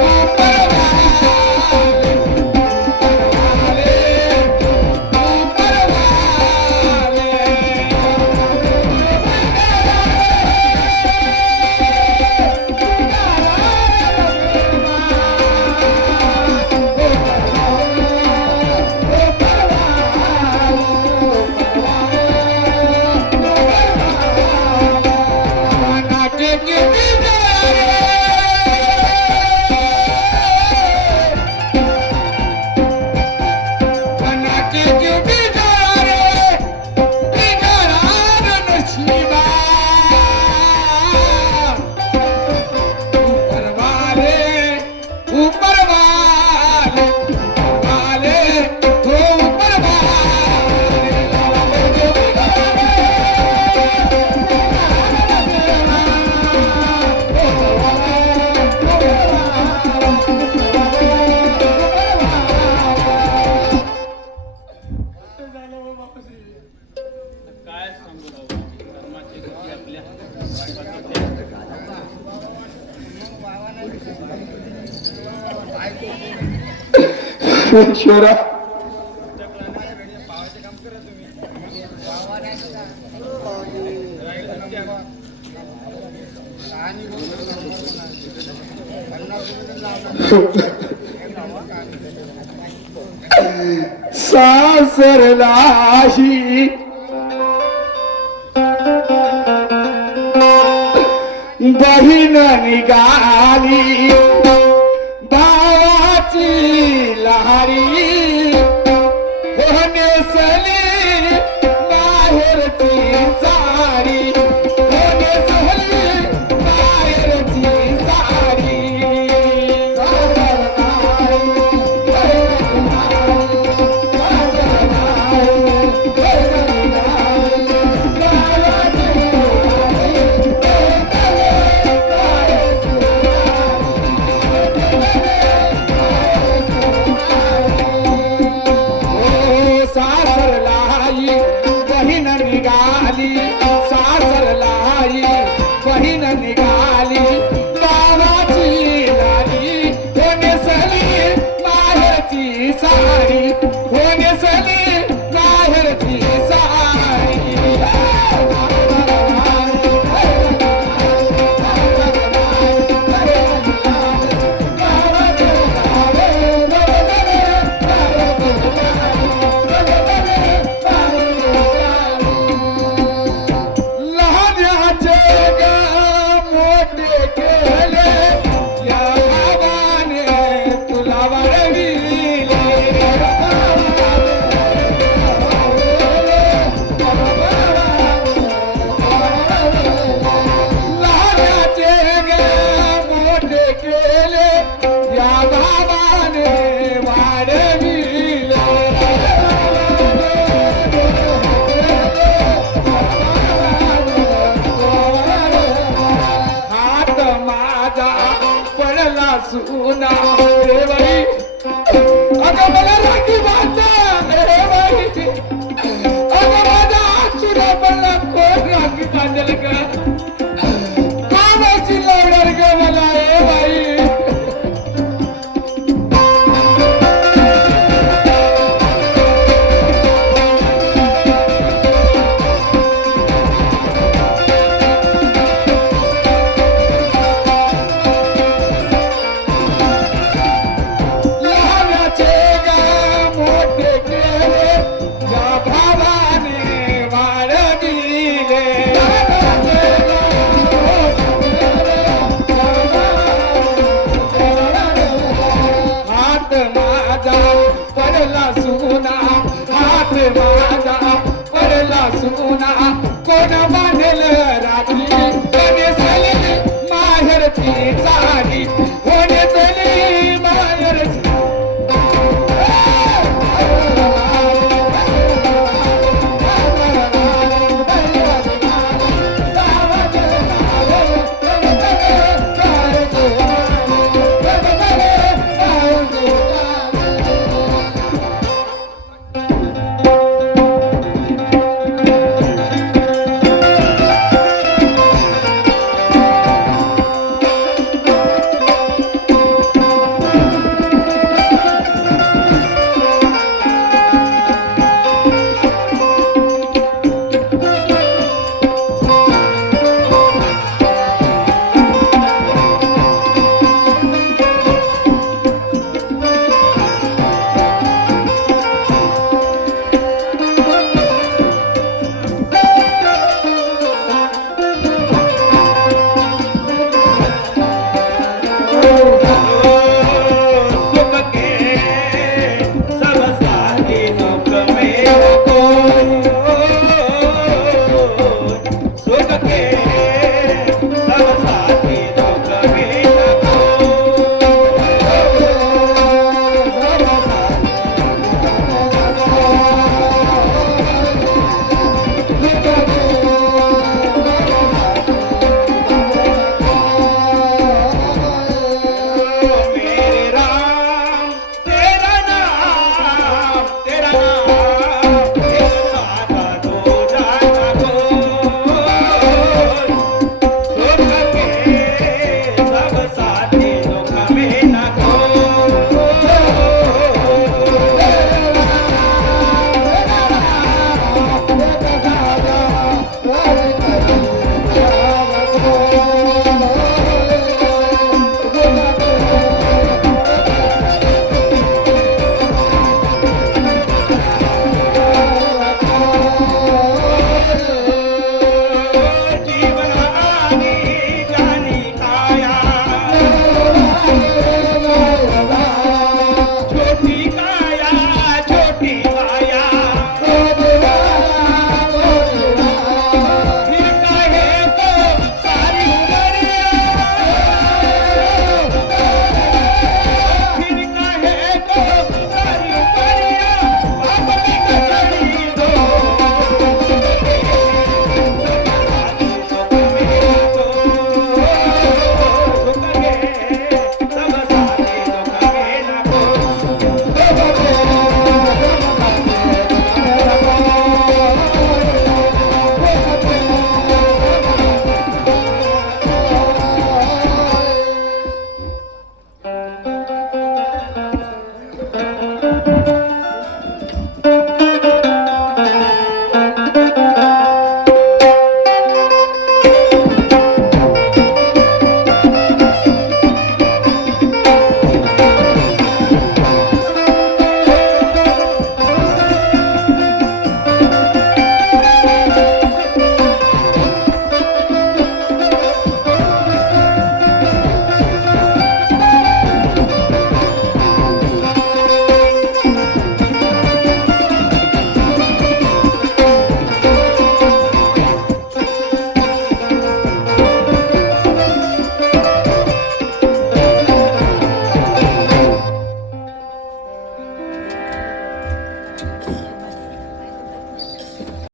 ऊपर वाले ऊपर वाले बना के क्यों काय सांगू राव, कर्माची गती आपल्या ईश्वरा सासरलाशी बहीण निघाली भावाची लहारी होणे सली बाहेरची सारी होणे सली बाहेरची सारी सासरलाई बहीण निघाली सासरलाई बहीण निघाली बाबाची लाली होणे सली बाहेरची साडी होणे सली बाहेरची साडी लहान्याचे ग मोठे केले या बाबाने तुला वाढविले लहान्याचे ग मोठे केले या बाबाने वाढविले हात माझा पडला सुना रे बाई अगं मला राखी बांध